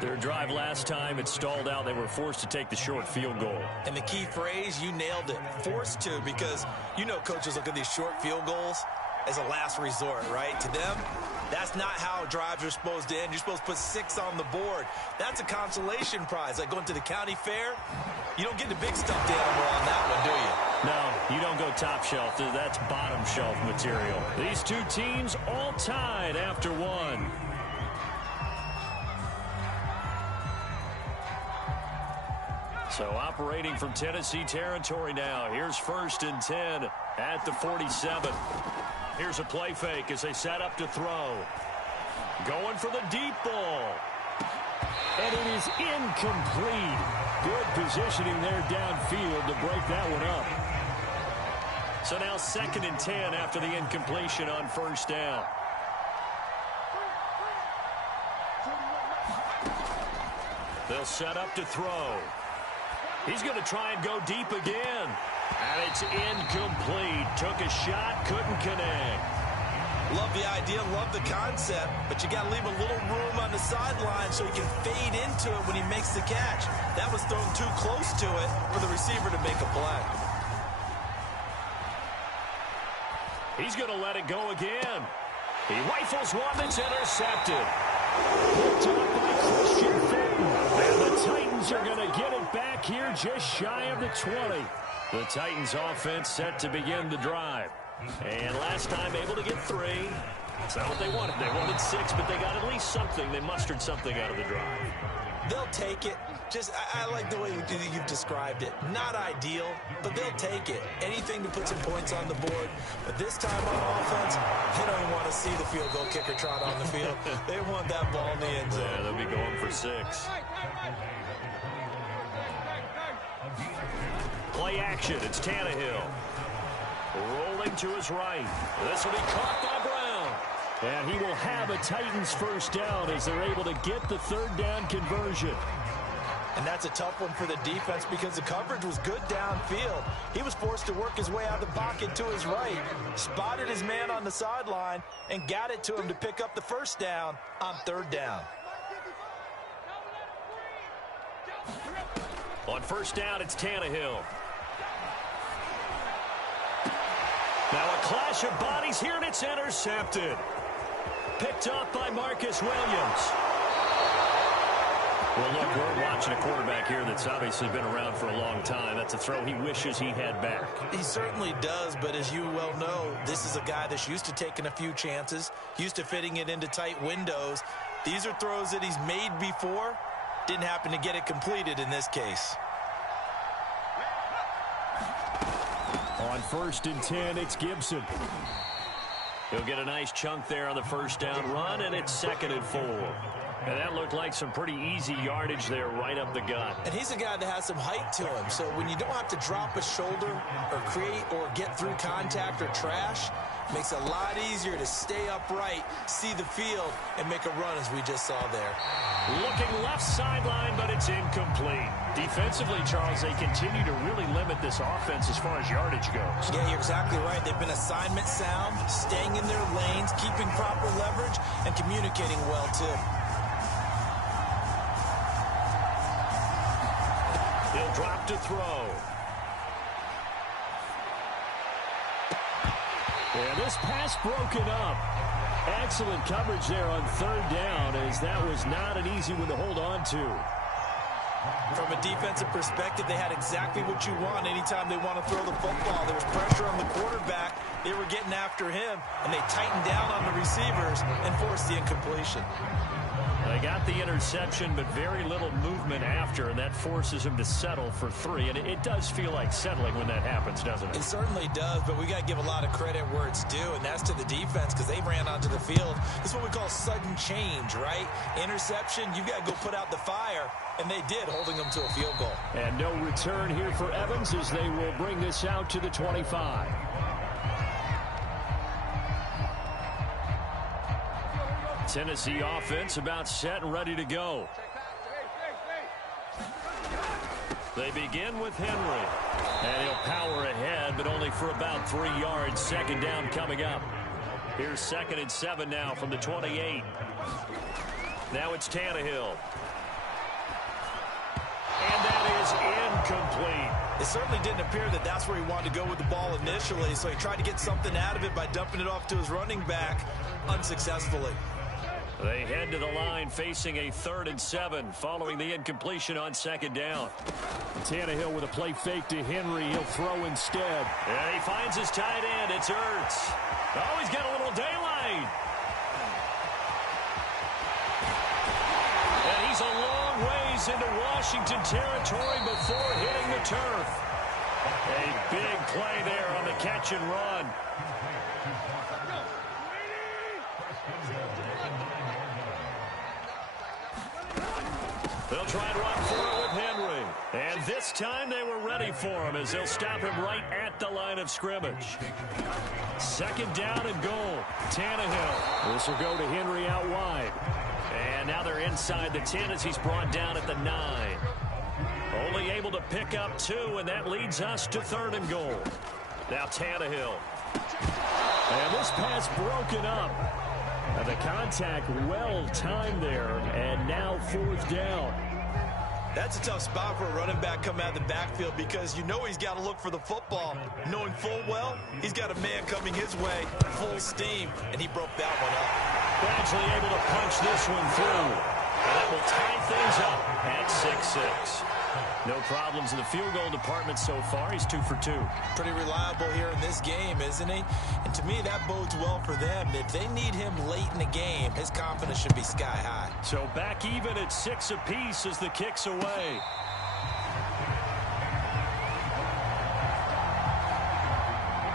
Their drive last time, it stalled out. They were forced to take the short field goal. And the key phrase, you nailed it. Forced to, because you know coaches look at these short field goals as a last resort, right? To them, that's not how drives are supposed to end. You're supposed to put 6 on the board. That's a consolation prize. Like going to the county fair, you don't get the big stuffed animal on that one, do you? No, you don't go top shelf. That's bottom shelf material. These two teams all tied after 1. So operating from Tennessee territory now. Here's 1st and 10 at the 47. Here's a play fake as they set up to throw. Going for the deep ball. And it is incomplete. Good positioning there downfield to break that one up. So now 2nd and 10 after the incompletion on first down. They'll set up to throw. He's going to try and go deep again. And it's incomplete. Took a shot, couldn't connect. Love the idea, love the concept, but you got to leave a little room on the sideline so he can fade into it when he makes the catch. That was thrown too close to it for the receiver to make a play. He's going to let it go again. He rifles one that's intercepted. Picked up by Christian Fulton. And the Titans are going to get it back here just shy of the 20. The Titans offense set to begin the drive. And last time able to get 3. That's not what they wanted. They wanted 6, but they got at least something. They mustered something out of the drive. They'll take it. I like the way you've described it. Not ideal, but they'll take it. Anything to put some points on the board. But this time on offense, they don't even want to see the field goal kicker trot on the field. They want that ball in the end zone. Yeah, they'll be going for 6. Play action. It's Tannehill. Rolling to his right. This will be caught by Brown. And he will have a Titans first down as they're able to get the 3rd down conversion. And that's a tough one for the defense because the coverage was good downfield. He was forced to work his way out of the pocket to his right, spotted his man on the sideline, and got it to him to pick up the first down on 3rd down. On first down, it's Tannehill. Now a clash of bodies here, and it's intercepted. Picked up by Marcus Williams. Well, look, we're watching a quarterback here that's obviously been around for a long time. That's a throw he wishes he had back. He certainly does, but as you well know, this is a guy that's used to taking a few chances, used to fitting it into tight windows. These are throws that he's made before. Didn't happen to get it completed in this case. On 1st and 10, it's Gibson. He'll get a nice chunk there on the first down run, and it's 2nd and 4. And that looked like some pretty easy yardage there right up the gut. And he's a guy that has some height to him, so when you don't have to drop a shoulder or create or get through contact or trash, makes it a lot easier to stay upright, see the field, and make a run as we just saw there. Looking left sideline, but it's incomplete. Defensively, Charles, they continue to really limit this offense as far as yardage goes. Yeah, you're exactly right. They've been assignment sound, staying in their lanes, keeping proper leverage, and communicating well, too. He'll drop to throw. And this pass broken up. Excellent coverage there on 3rd down, as that was not an easy one to hold on to. From a defensive perspective, they had exactly what you want anytime they want to throw the football. There was pressure on the quarterback. They were getting after him, and they tightened down on the receivers and forced the incompletion. They got the interception, but very little movement after, and that forces him to settle for 3. And it does feel like settling when that happens, doesn't it? It certainly does, but we got to give a lot of credit where it's due, and that's to the defense because they ran onto the field. This is what we call sudden change, right? Interception, you got to go put out the fire, and they did, holding them to a field goal. And no return here for Evans as they will bring this out to the 25. Tennessee offense about set and ready to go. They begin with Henry. And he'll power ahead, but only for about 3 yards. 2nd down coming up. Here's 2nd and 7 now from the 28. Now it's Tannehill. And that is incomplete. It certainly didn't appear that that's where he wanted to go with the ball initially, so he tried to get something out of it by dumping it off to his running back unsuccessfully. They head to the line facing a 3rd and 7 following the incompletion on 2nd down. Tannehill with a play fake to Henry. He'll throw instead. And he finds his tight end. It's Ertz. Oh, he's got a little daylight. And he's a long ways into Washington territory before hitting the turf. A big play there on the catch and run. They'll try and run for it with Henry. And this time they were ready for him as they'll stop him right at the line of scrimmage. 2nd down and goal. Tannehill. This will go to Henry out wide. And now they're inside the 10 as he's brought down at the 9. Only able to pick up 2, and that leads us to 3rd and goal. Now Tannehill. And this pass broken up. The contact well timed there, and now 4th down. That's a tough spot for a running back coming out of the backfield because you know he's got to look for the football, knowing full well he's got a man coming his way, full steam, and he broke that one up. Gradually able to punch this one through. And that will tie things up at 6-6. No problems in the field goal department so far. He's 2 for 2. Pretty reliable here in this game, isn't he? And to me, that bodes well for them. If they need him late in the game, his confidence should be sky high. So back even at 6 apiece as the kick's away.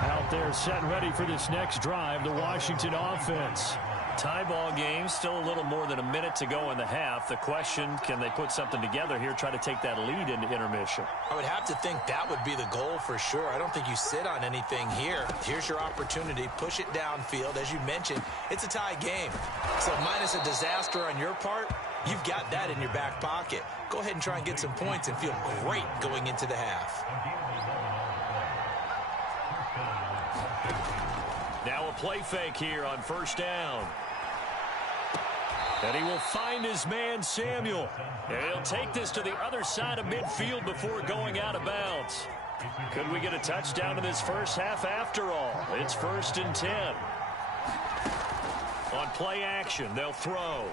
Out there set and ready for this next drive, the Washington offense. Tie ball game, still a little more than a minute to go in the half. The question, can they put something together here, try to take that lead into intermission? I would have to think that would be the goal for sure. I don't think you sit on anything here. Here's your opportunity. Push it downfield. As you mentioned, it's a tie game. So minus a disaster on your part, you've got that in your back pocket. Go ahead and try and get some points and feel great going into the half. Now a play fake here on 1st down. And he will find his man, Samuel. And he'll take this to the other side of midfield before going out of bounds. Could we get a touchdown in this first half after all? It's 1st and 10. On play action, they'll throw.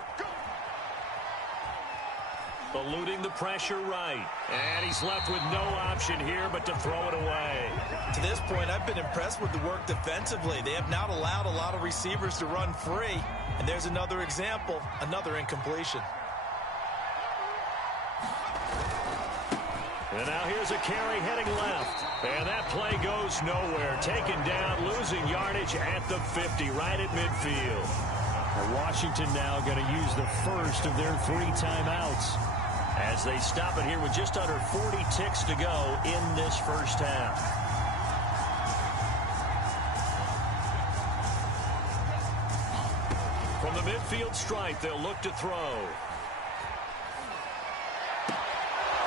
Eluding the pressure right. And he's left with no option here but to throw it away. To this point, I've been impressed with the work defensively. They have not allowed a lot of receivers to run free. And there's another example, another incompletion. And now here's a carry heading left. And that play goes nowhere. Taken down, losing yardage at the 50, right at midfield. And Washington now going to use the first of their 3 timeouts, as they stop it here with just under 40 ticks to go in this first half. From the midfield stripe, they'll look to throw.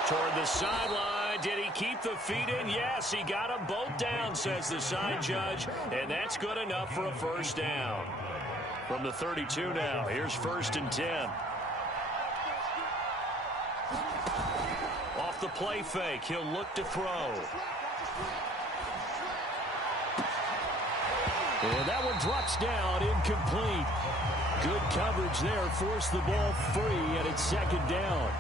Toward the sideline. Did he keep the feet in? Yes, he got them both down, says the side judge. And that's good enough for a first down. From the 32 now, here's 1st and 10. Off the play fake, he'll look to throw. And that one drops down, incomplete. Good coverage there, forced the ball free, and it's 2nd down.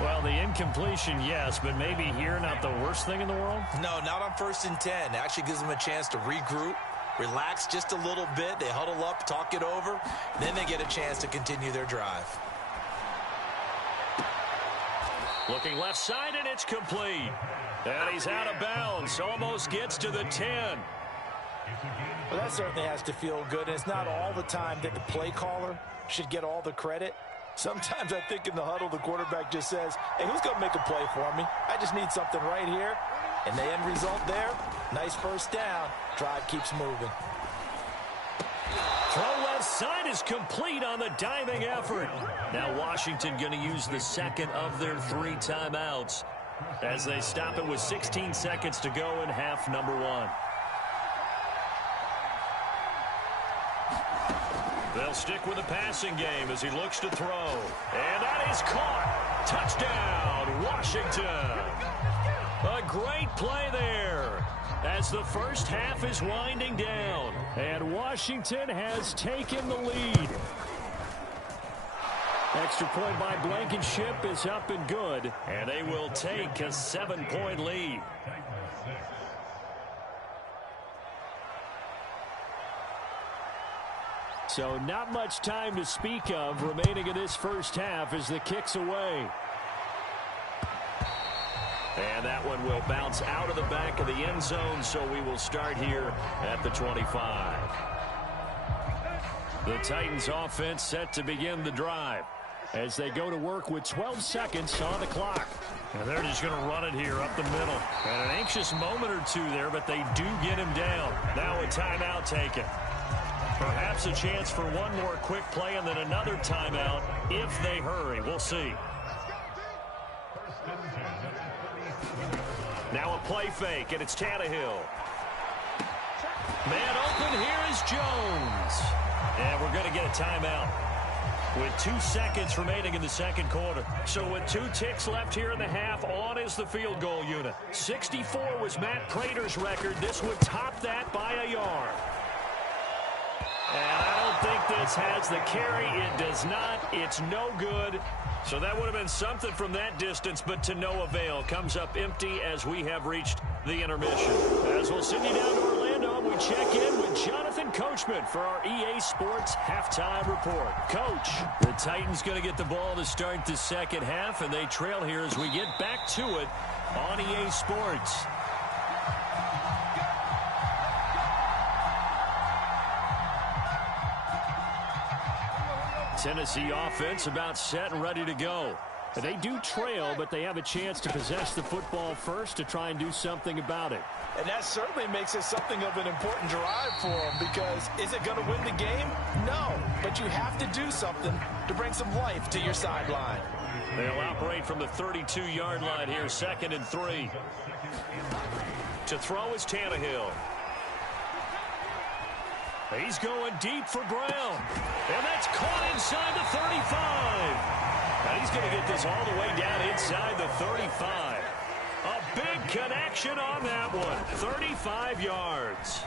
Well, the incompletion, yes, but maybe here not the worst thing in the world? No, not on 1st and 10. It actually gives them a chance to regroup, relax just a little bit. They huddle up, talk it over. Then they get a chance to continue their drive. Looking left side, and it's complete. And he's out of bounds. Almost gets to the 10. Well, that certainly has to feel good. And it's not all the time that the play caller should get all the credit. Sometimes I think in the huddle, the quarterback just says, hey, who's going to make a play for me? I just need something right here. And the end result there, nice first down. Drive keeps moving. Throw left side is complete on the diving effort. Now Washington going to use the 2nd of their 3 timeouts as they stop it with 16 seconds to go in half number 1. They'll stick with the passing game as he looks to throw. And that is caught. Touchdown, Washington. A great play there as the first half is winding down. And Washington has taken the lead. Extra point by Blankenship is up and good. And they will take a 7-point lead. So not much time to speak of remaining in this first half as the kick's away. And that one will bounce out of the back of the end zone, so we will start here at the 25. The Titans offense set to begin the drive as they go to work with 12 seconds on the clock. And they're just going to run it here up the middle. And an anxious moment or two there, but they do get him down. Now a timeout taken. Perhaps a chance for one more quick play and then another timeout if they hurry. We'll see. Now a play fake, and it's Tannehill. Man open, here is Jones. And we're going to get a timeout with 2 seconds remaining in the second quarter. So with 2 ticks left here in the half, on is the field goal unit. 64 was Matt Prater's record. This would top that by a yard. And I don't think this has the carry. It does not. It's no good. So that would have been something from that distance, but to no avail. Comes up empty as we have reached the intermission. As we'll send you down to Orlando, we check in with Jonathan Coachman for our EA Sports Halftime Report. Coach, the Titans going to get the ball to start the second half, and they trail here as we get back to it on EA Sports. Tennessee offense about set and ready to go. They do trail, but they have a chance to possess the football first to try and do something about it. And that certainly makes it something of an important drive for them, because is it going to win the game? No, but you have to do something to bring some life to your sideline. They'll operate from the 32-yard line here, 2nd and 3. To throw is Tannehill. He's going deep for Brown. And that's caught inside the 35. And he's going to get this all the way down inside the 35. A big connection on that one. 35 yards.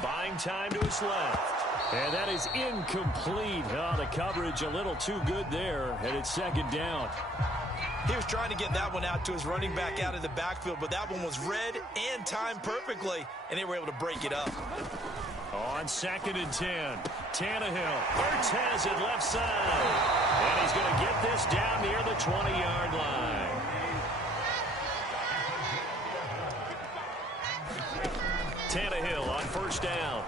Buying time to his left. And that is incomplete. Oh, the coverage a little too good there, and it's second down. He was trying to get that one out to his running back out of the backfield, but that one was read and timed perfectly, and they were able to break it up. On 2nd and 10, Tannehill. Hurts has it left side. And he's going to get this down near the 20-yard line. Tannehill on 1st down.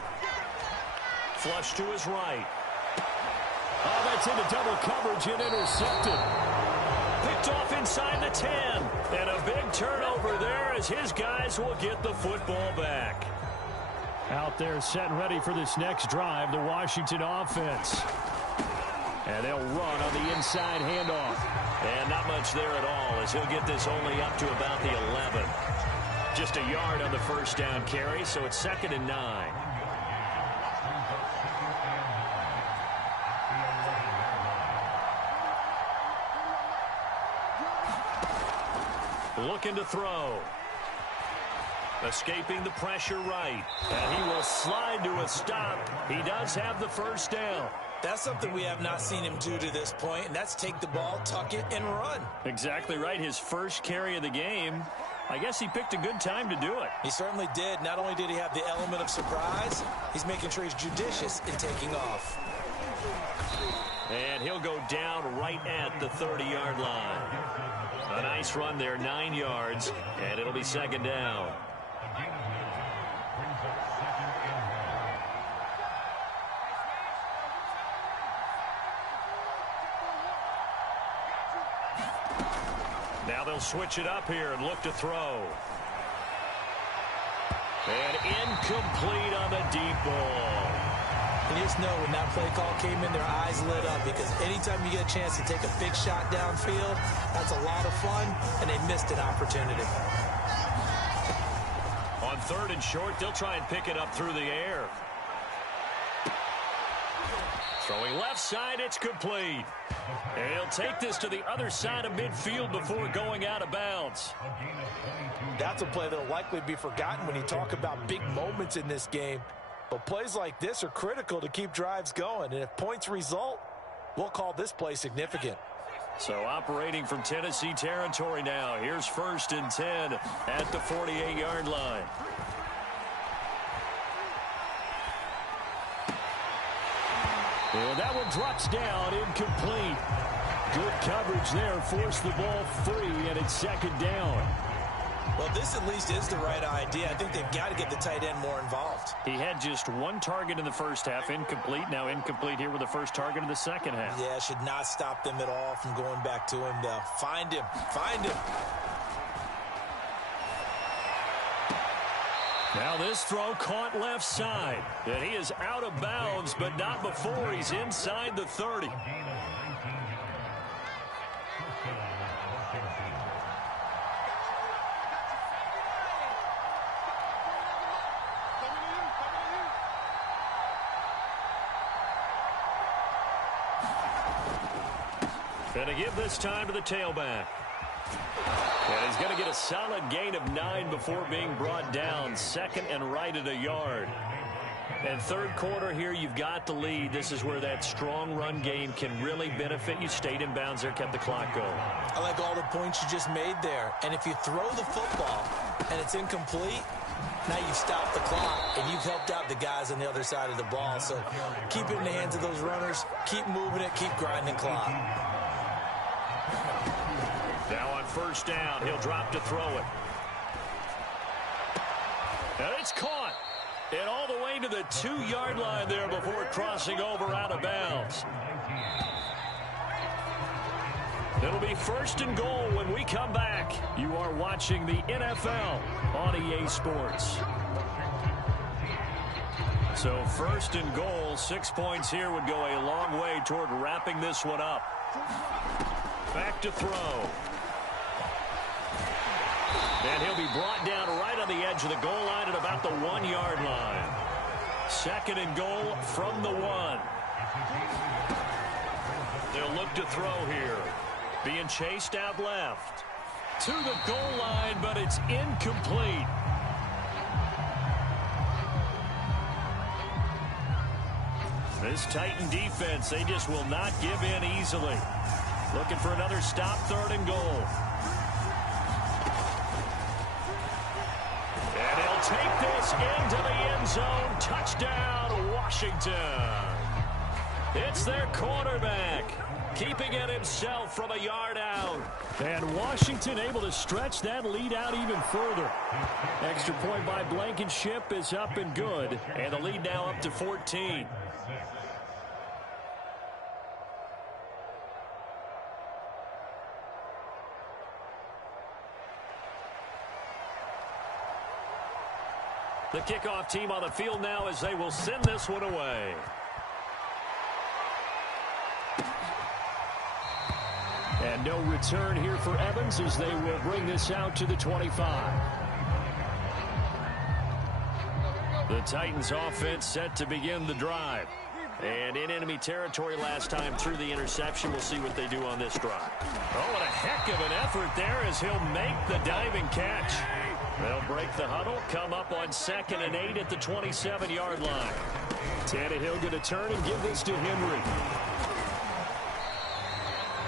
Flush to his right. Oh, that's into double coverage and intercepted. Picked off inside the 10. And a big turnover there as his guys will get the football back. Out there set and ready for this next drive, the Washington offense. And they'll run on the inside handoff. And not much there at all as he'll get this only up to about the 11. Just a yard on the 1st down carry, so it's 2nd and 9. Looking to throw. Escaping the pressure right. And he will slide to a stop. He does have the 1st down. That's something we have not seen him do to this point, and that's take the ball, tuck it, and run. Exactly right. His first carry of the game. I guess he picked a good time to do it. He certainly did. Not only did he have the element of surprise, he's making sure he's judicious in taking off. And he'll go down right at the 30-yard line. A nice run there, 9 yards, and it'll be 2nd down. Now they'll switch it up here and look to throw. And incomplete on the deep ball. And you just know when that play call came in, their eyes lit up, because anytime you get a chance to take a big shot downfield, that's a lot of fun, and they missed an opportunity. On 3rd and short, they'll try and pick it up through the air. Throwing left side, it's complete. And he'll take this to the other side of midfield before going out of bounds. That's a play that will likely be forgotten when you talk about big moments in this game. But plays like this are critical to keep drives going. And if points result, we'll call this play significant. So operating from Tennessee territory now. Here's 1st and 10 at the 48-yard line. And that one drops down, incomplete. Good coverage there, forced the ball free, and it's 2nd down. Well, this at least is the right idea. I think they've got to get the tight end more involved. He had just 1 target in the 1st half, incomplete. Now incomplete here with the 1st target in the 2nd half. Yeah, should not stop them at all from going back to him, though. Find him. Find him. Now this throw caught left side. And he is out of bounds, but not before he's inside the 30. And to give this time to the tailback. And he's going to get a solid gain of 9 before being brought down. 2nd and right at a yard. And 3rd quarter here, you've got the lead. This is where that strong run game can really benefit you. Stayed in bounds there, kept the clock going. I like all the points you just made there. And if you throw the football and it's incomplete, now you've stopped the clock and you've helped out the guys on the other side of the ball. So keep it in the hands of those runners. Keep moving it. Keep grinding clock. Now on 1st down, he'll drop to throw it. And it's caught. And all the way to the 2-yard line there before crossing over out of bounds. It'll be 1st and goal when we come back. You are watching the NFL on EA Sports. So 1st and goal, 6 points here would go a long way toward wrapping this one up. Back to throw. And he'll be brought down right on the edge of the goal line at about the 1-yard line. 2nd and goal from the 1. They'll look to throw here. Being chased out left. To the goal line, but it's incomplete. This Titan defense, they just will not give in easily. Looking for another stop, 3rd and goal. And he'll take this into the end zone. Touchdown, Washington. It's their quarterback, keeping it himself from a yard out. And Washington able to stretch that lead out even further. Extra point by Blankenship is up and good. And the lead now up to 14. The kickoff team on the field now as they will send this one away. And no return here for Evans as they will bring this out to the 25. The Titans offense set to begin the drive. And in enemy territory last time through the interception. We'll see what they do on this drive. Oh, what a heck of an effort there as he'll make the diving catch. They'll break the huddle, come up on 2nd and 8 at the 27-yard line. Tannehill going to turn and give this to Henry.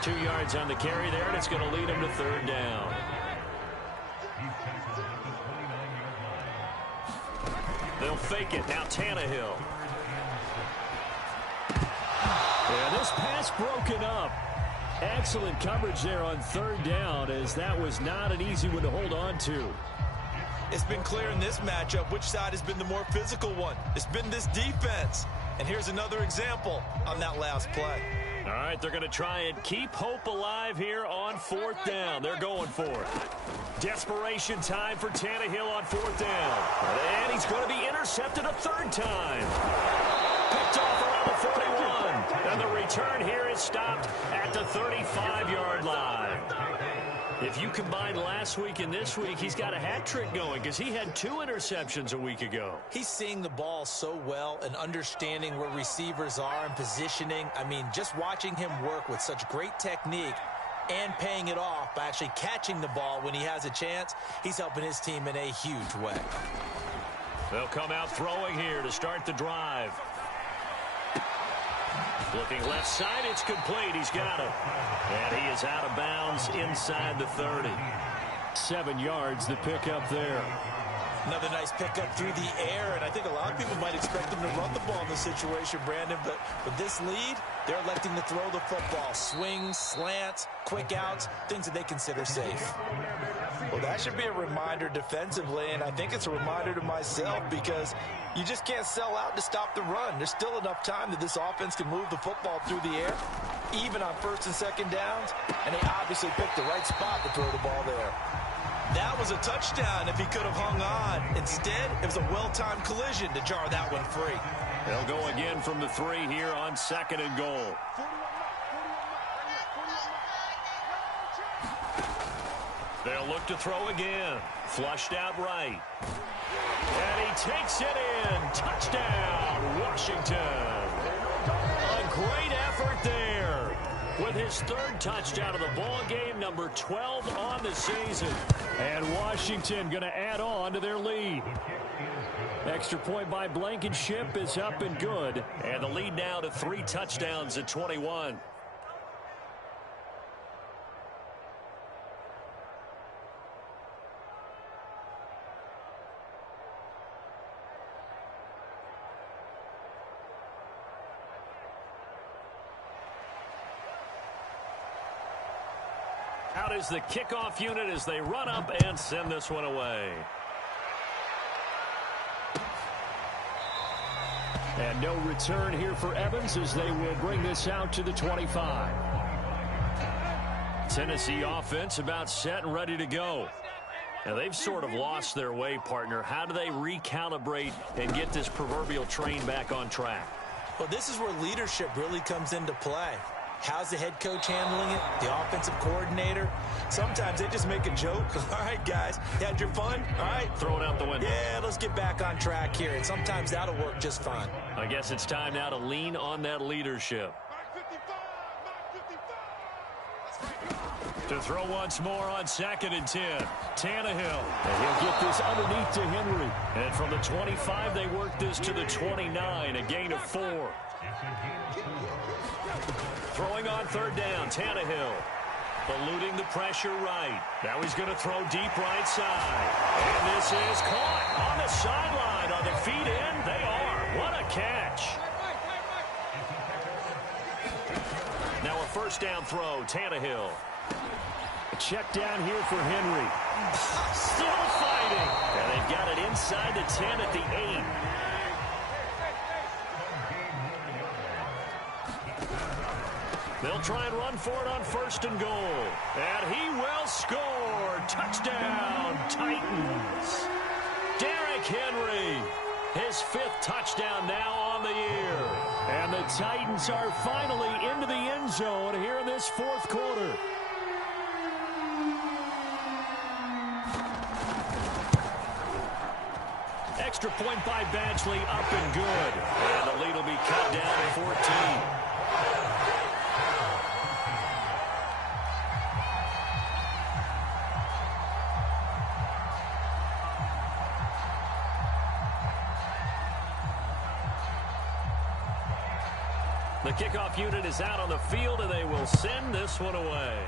2 yards on the carry there, and it's going to lead him to 3rd down. They'll fake it. Now Tannehill. And this pass broken up. Excellent coverage there on 3rd down, as that was not an easy one to hold on to. It's been clear in this matchup which side has been the more physical one. It's been this defense. And here's another example on that last play. All right, they're going to try and keep hope alive here on 4th down. They're going for it. Desperation time for Tannehill on 4th down. And he's going to be intercepted a 3rd time. Picked off around the 41. And the return here is stopped at the 35-yard line. If you combine last week and this week, he's got a hat trick going because he had 2 interceptions a week ago. He's seeing the ball so well and understanding where receivers are and positioning. I mean, just watching him work with such great technique and paying it off by actually catching the ball when he has a chance, he's helping his team in a huge way. They'll come out throwing here to start the drive. Looking left side, it's complete. He's got it. And he is out of bounds inside the 30. 7 yards, the pickup there. Another nice pickup through the air, and I think a lot of people might expect them to run the ball in this situation, Brandon, but with this lead, they're electing to throw the football. Swings, slants, quick outs, things that they consider safe. Well, that should be a reminder defensively, and I think it's a reminder to myself because you just can't sell out to stop the run. There's still enough time that this offense can move the football through the air, even on 1st and 2nd downs, and they obviously picked the right spot to throw the ball there. That was a touchdown if he could have hung on. Instead, it was a well-timed collision to jar that one free. They'll go again from the 3 here on 2nd and goal. They'll look to throw again. Flushed out right. And he takes it in. Touchdown, Washington. A great effort there. With his 3rd touchdown of the ball game, number 12 on the season. And Washington going to add on to their lead. Extra point by Blankenship is up and good. And the lead now to 3 touchdowns at 21. Out is the kickoff unit as they run up and send this one away. And no return here for Evans as they will bring this out to the 25. Tennessee offense about set and ready to go. Now they've sort of lost their way, partner. How do they recalibrate and get this proverbial train back on track? Well, this is where leadership really comes into play. How's the head coach handling it? The offensive coordinator? Sometimes they just make a joke. All right, guys, you had your fun? All right. Throw it out the window. Yeah, let's get back on track here. And sometimes that'll work just fine. I guess it's time now to lean on that leadership. To throw once more on 2nd and 10. Tannehill. And he'll get this underneath to Henry. And from the 25, they work this to the 29, a gain of 4. Throwing on third down, Tannehill. Eluding the pressure right. Now he's going to throw deep right side. And this is caught on the sideline. Are the feet in? They are. What a catch. Now a first down throw, Tannehill. A check down here for Henry. Still fighting. And they've got it inside the 10 at the 8. They'll try and run for it on first and goal. And he will score. Touchdown, Titans. Derrick Henry, his 5th touchdown now on the year. And the Titans are finally into the end zone here in this 4th quarter. Extra point by Badgley, up and good. And the lead will be cut down to 14. The kickoff unit is out on the field, and they will send this one away.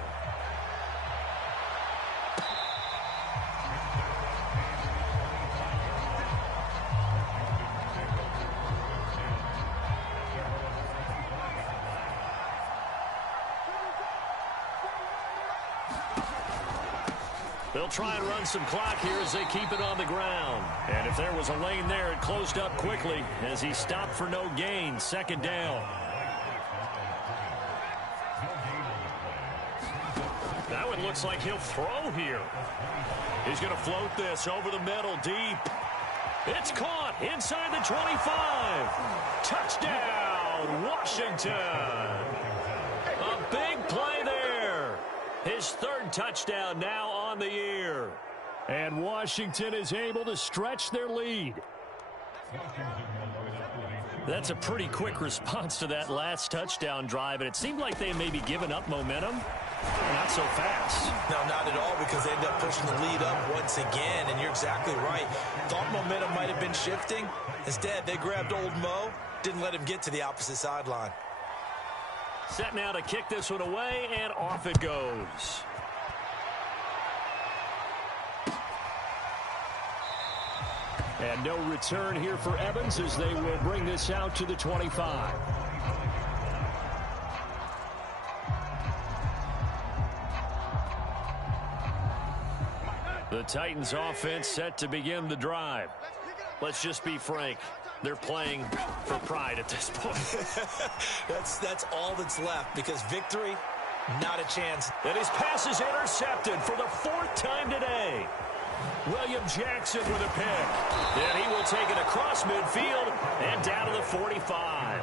They'll try and run some clock here as they keep it on the ground. And if there was a lane there, it closed up quickly as he stopped for no gain. Second down. That one looks like he'll throw here. He's going to float this over the middle deep. It's caught inside the 25. Touchdown, Washington. A big play there. His 3rd touchdown now on the year. And Washington is able to stretch their lead. That's a pretty quick response to that last touchdown drive, and it seemed like they may be giving up momentum. Not so fast. No, not at all, because they end up pushing the lead up once again, and you're exactly right. Thought momentum might have been shifting. Instead, they grabbed old Mo, didn't let him get to the opposite sideline. Set now to kick this one away, and off it goes. And no return here for Evans as they will bring this out to the 25. The Titans offense set to begin the drive. Let's just be frank. They're playing for pride at this point. That's all that's left, because victory, not a chance. And his pass is intercepted for the 4th time today. William Jackson with a pick. Then he will take it across midfield and down to the 45.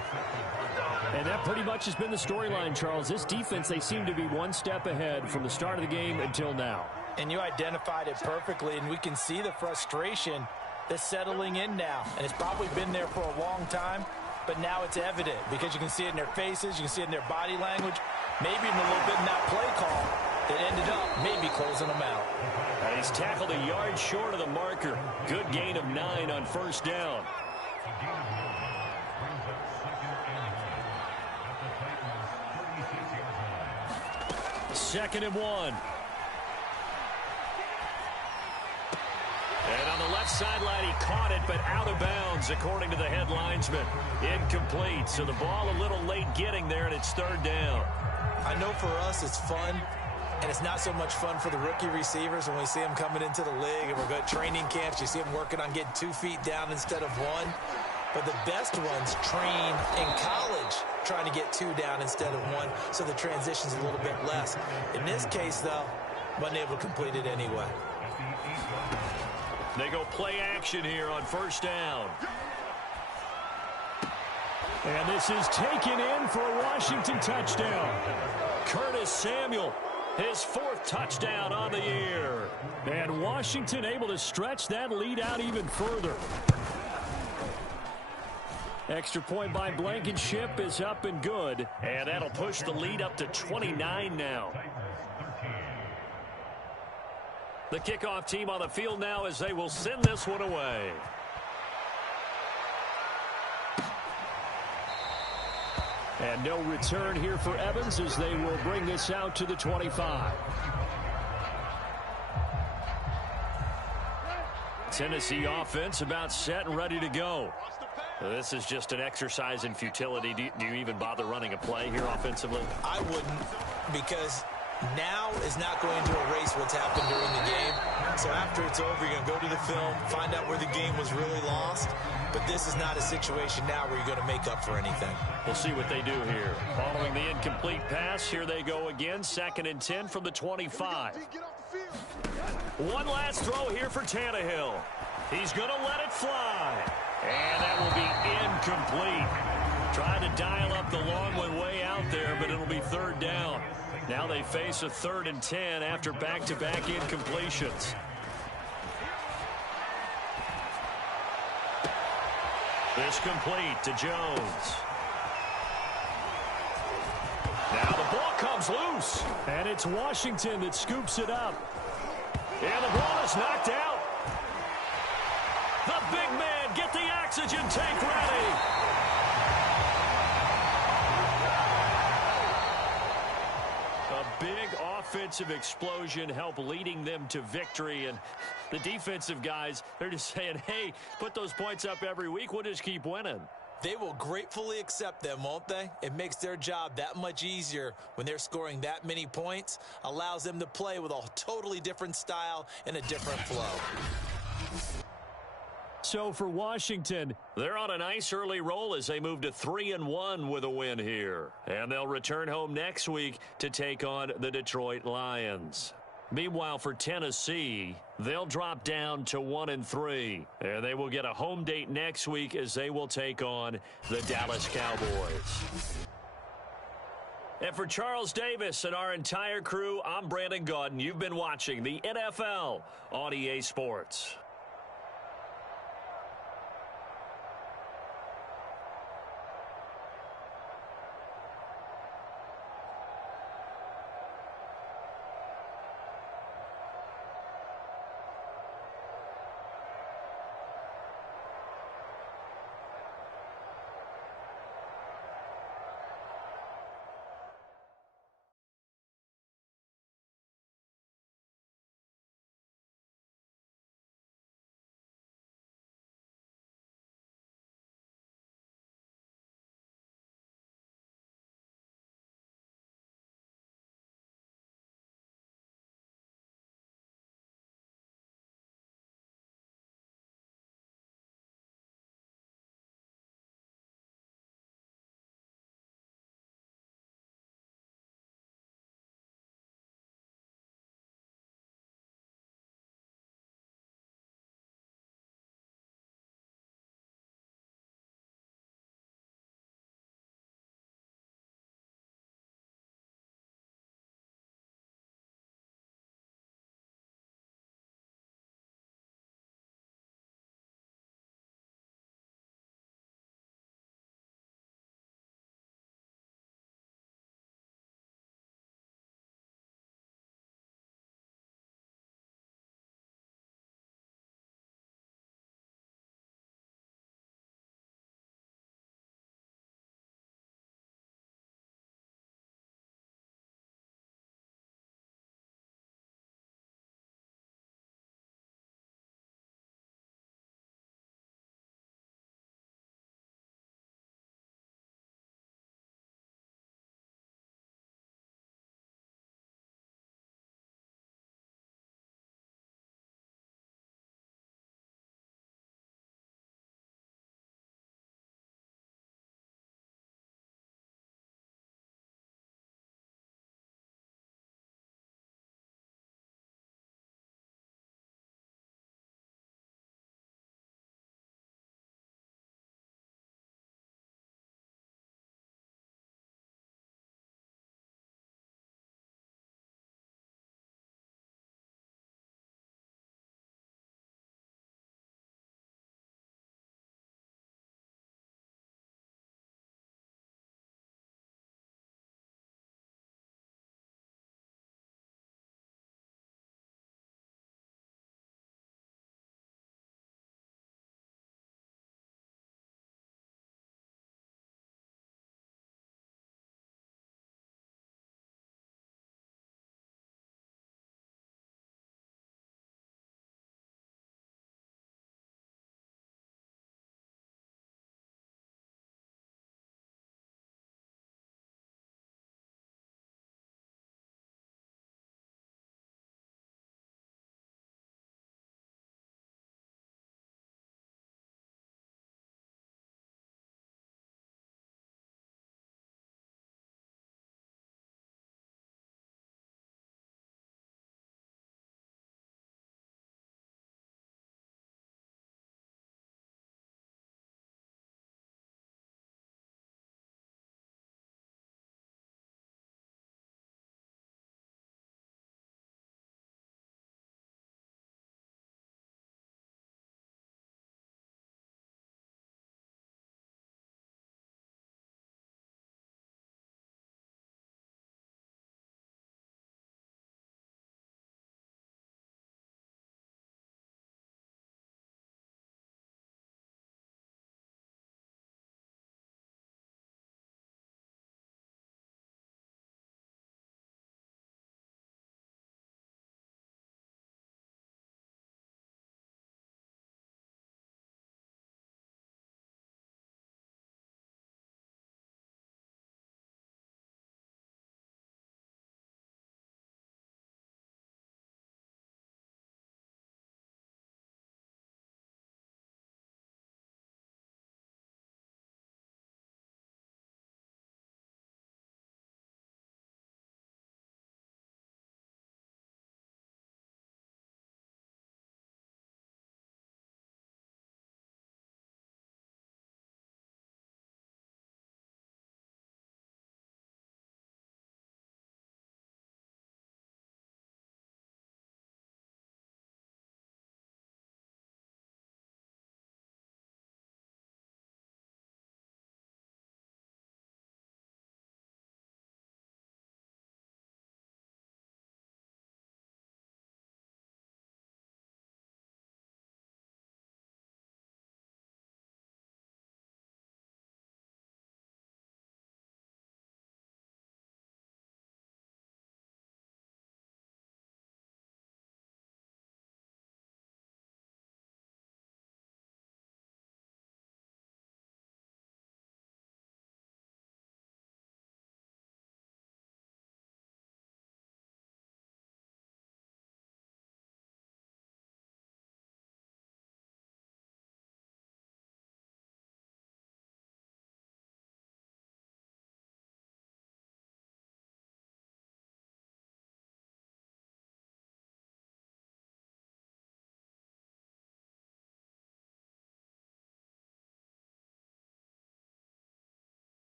And that pretty much has been the storyline, Charles. This defense, they seem to be one step ahead from the start of the game until now. And you identified it perfectly, and we can see the frustration that's settling in now. And it's probably been there for a long time, but now it's evident because you can see it in their faces, you can see it in their body language, maybe even a little bit in that play call that ended up maybe closing them out. And he's tackled a yard short of the marker. Good gain of 9 on first down. Second and 1. And on the left sideline, he caught it, but out of bounds, according to the head linesman. Incomplete, so the ball a little late getting there, and it's 3rd down. I know for us it's fun, and it's not so much fun for the rookie receivers when we see them coming into the league, and we're going to training camps. You see them working on getting 2 feet down instead of 1. But the best ones train in college trying to get 2 down instead of 1, so the transition's a little bit less. In this case, though, wasn't able to complete it anyway. They go play action here on first down. And this is taken in for a Washington touchdown. Curtis Samuel, his 4th touchdown on the year. And Washington able to stretch that lead out even further. Extra point by Blankenship is up and good. And that'll push the lead up to 29 now. The kickoff team on the field now as they will send this one away. And no return here for Evans as they will bring this out to the 25. Tennessee offense about set and ready to go. This is just an exercise in futility. Do you even bother running a play here offensively? I wouldn't, because now is not going to erase what's happened during the game. So after it's over, you're going to go to the film, find out where the game was really lost. But this is not a situation now where you're going to make up for anything. We'll see what they do here. Following the incomplete pass, here they go again. 2nd and 10 from the 25. One last throw here for Tannehill. He's going to let it fly. And that will be incomplete. Trying to dial up the long one way out there, but it'll be 3rd down. Now they face a 3rd and 10 after back-to-back incompletions. This complete to Jones. Now the ball comes loose. And it's Washington that scoops it up. And the ball is knocked out. The big man, get the oxygen tank ready. A big offensive explosion helped leading them to victory. And the defensive guys, they're just saying, hey, put those points up every week. We'll just keep winning. They will gratefully accept them, won't they? It makes their job that much easier when they're scoring that many points. Allows them to play with a totally different style and a different flow. So for Washington, they're on a nice early roll as they move to 3-1 with a win here. And they'll return home next week to take on the Detroit Lions. Meanwhile, for Tennessee, they'll drop down to 1-3. And they will get a home date next week as they will take on the Dallas Cowboys. And for Charles Davis and our entire crew, I'm Brandon Gaudin. You've been watching the NFL on EA Sports.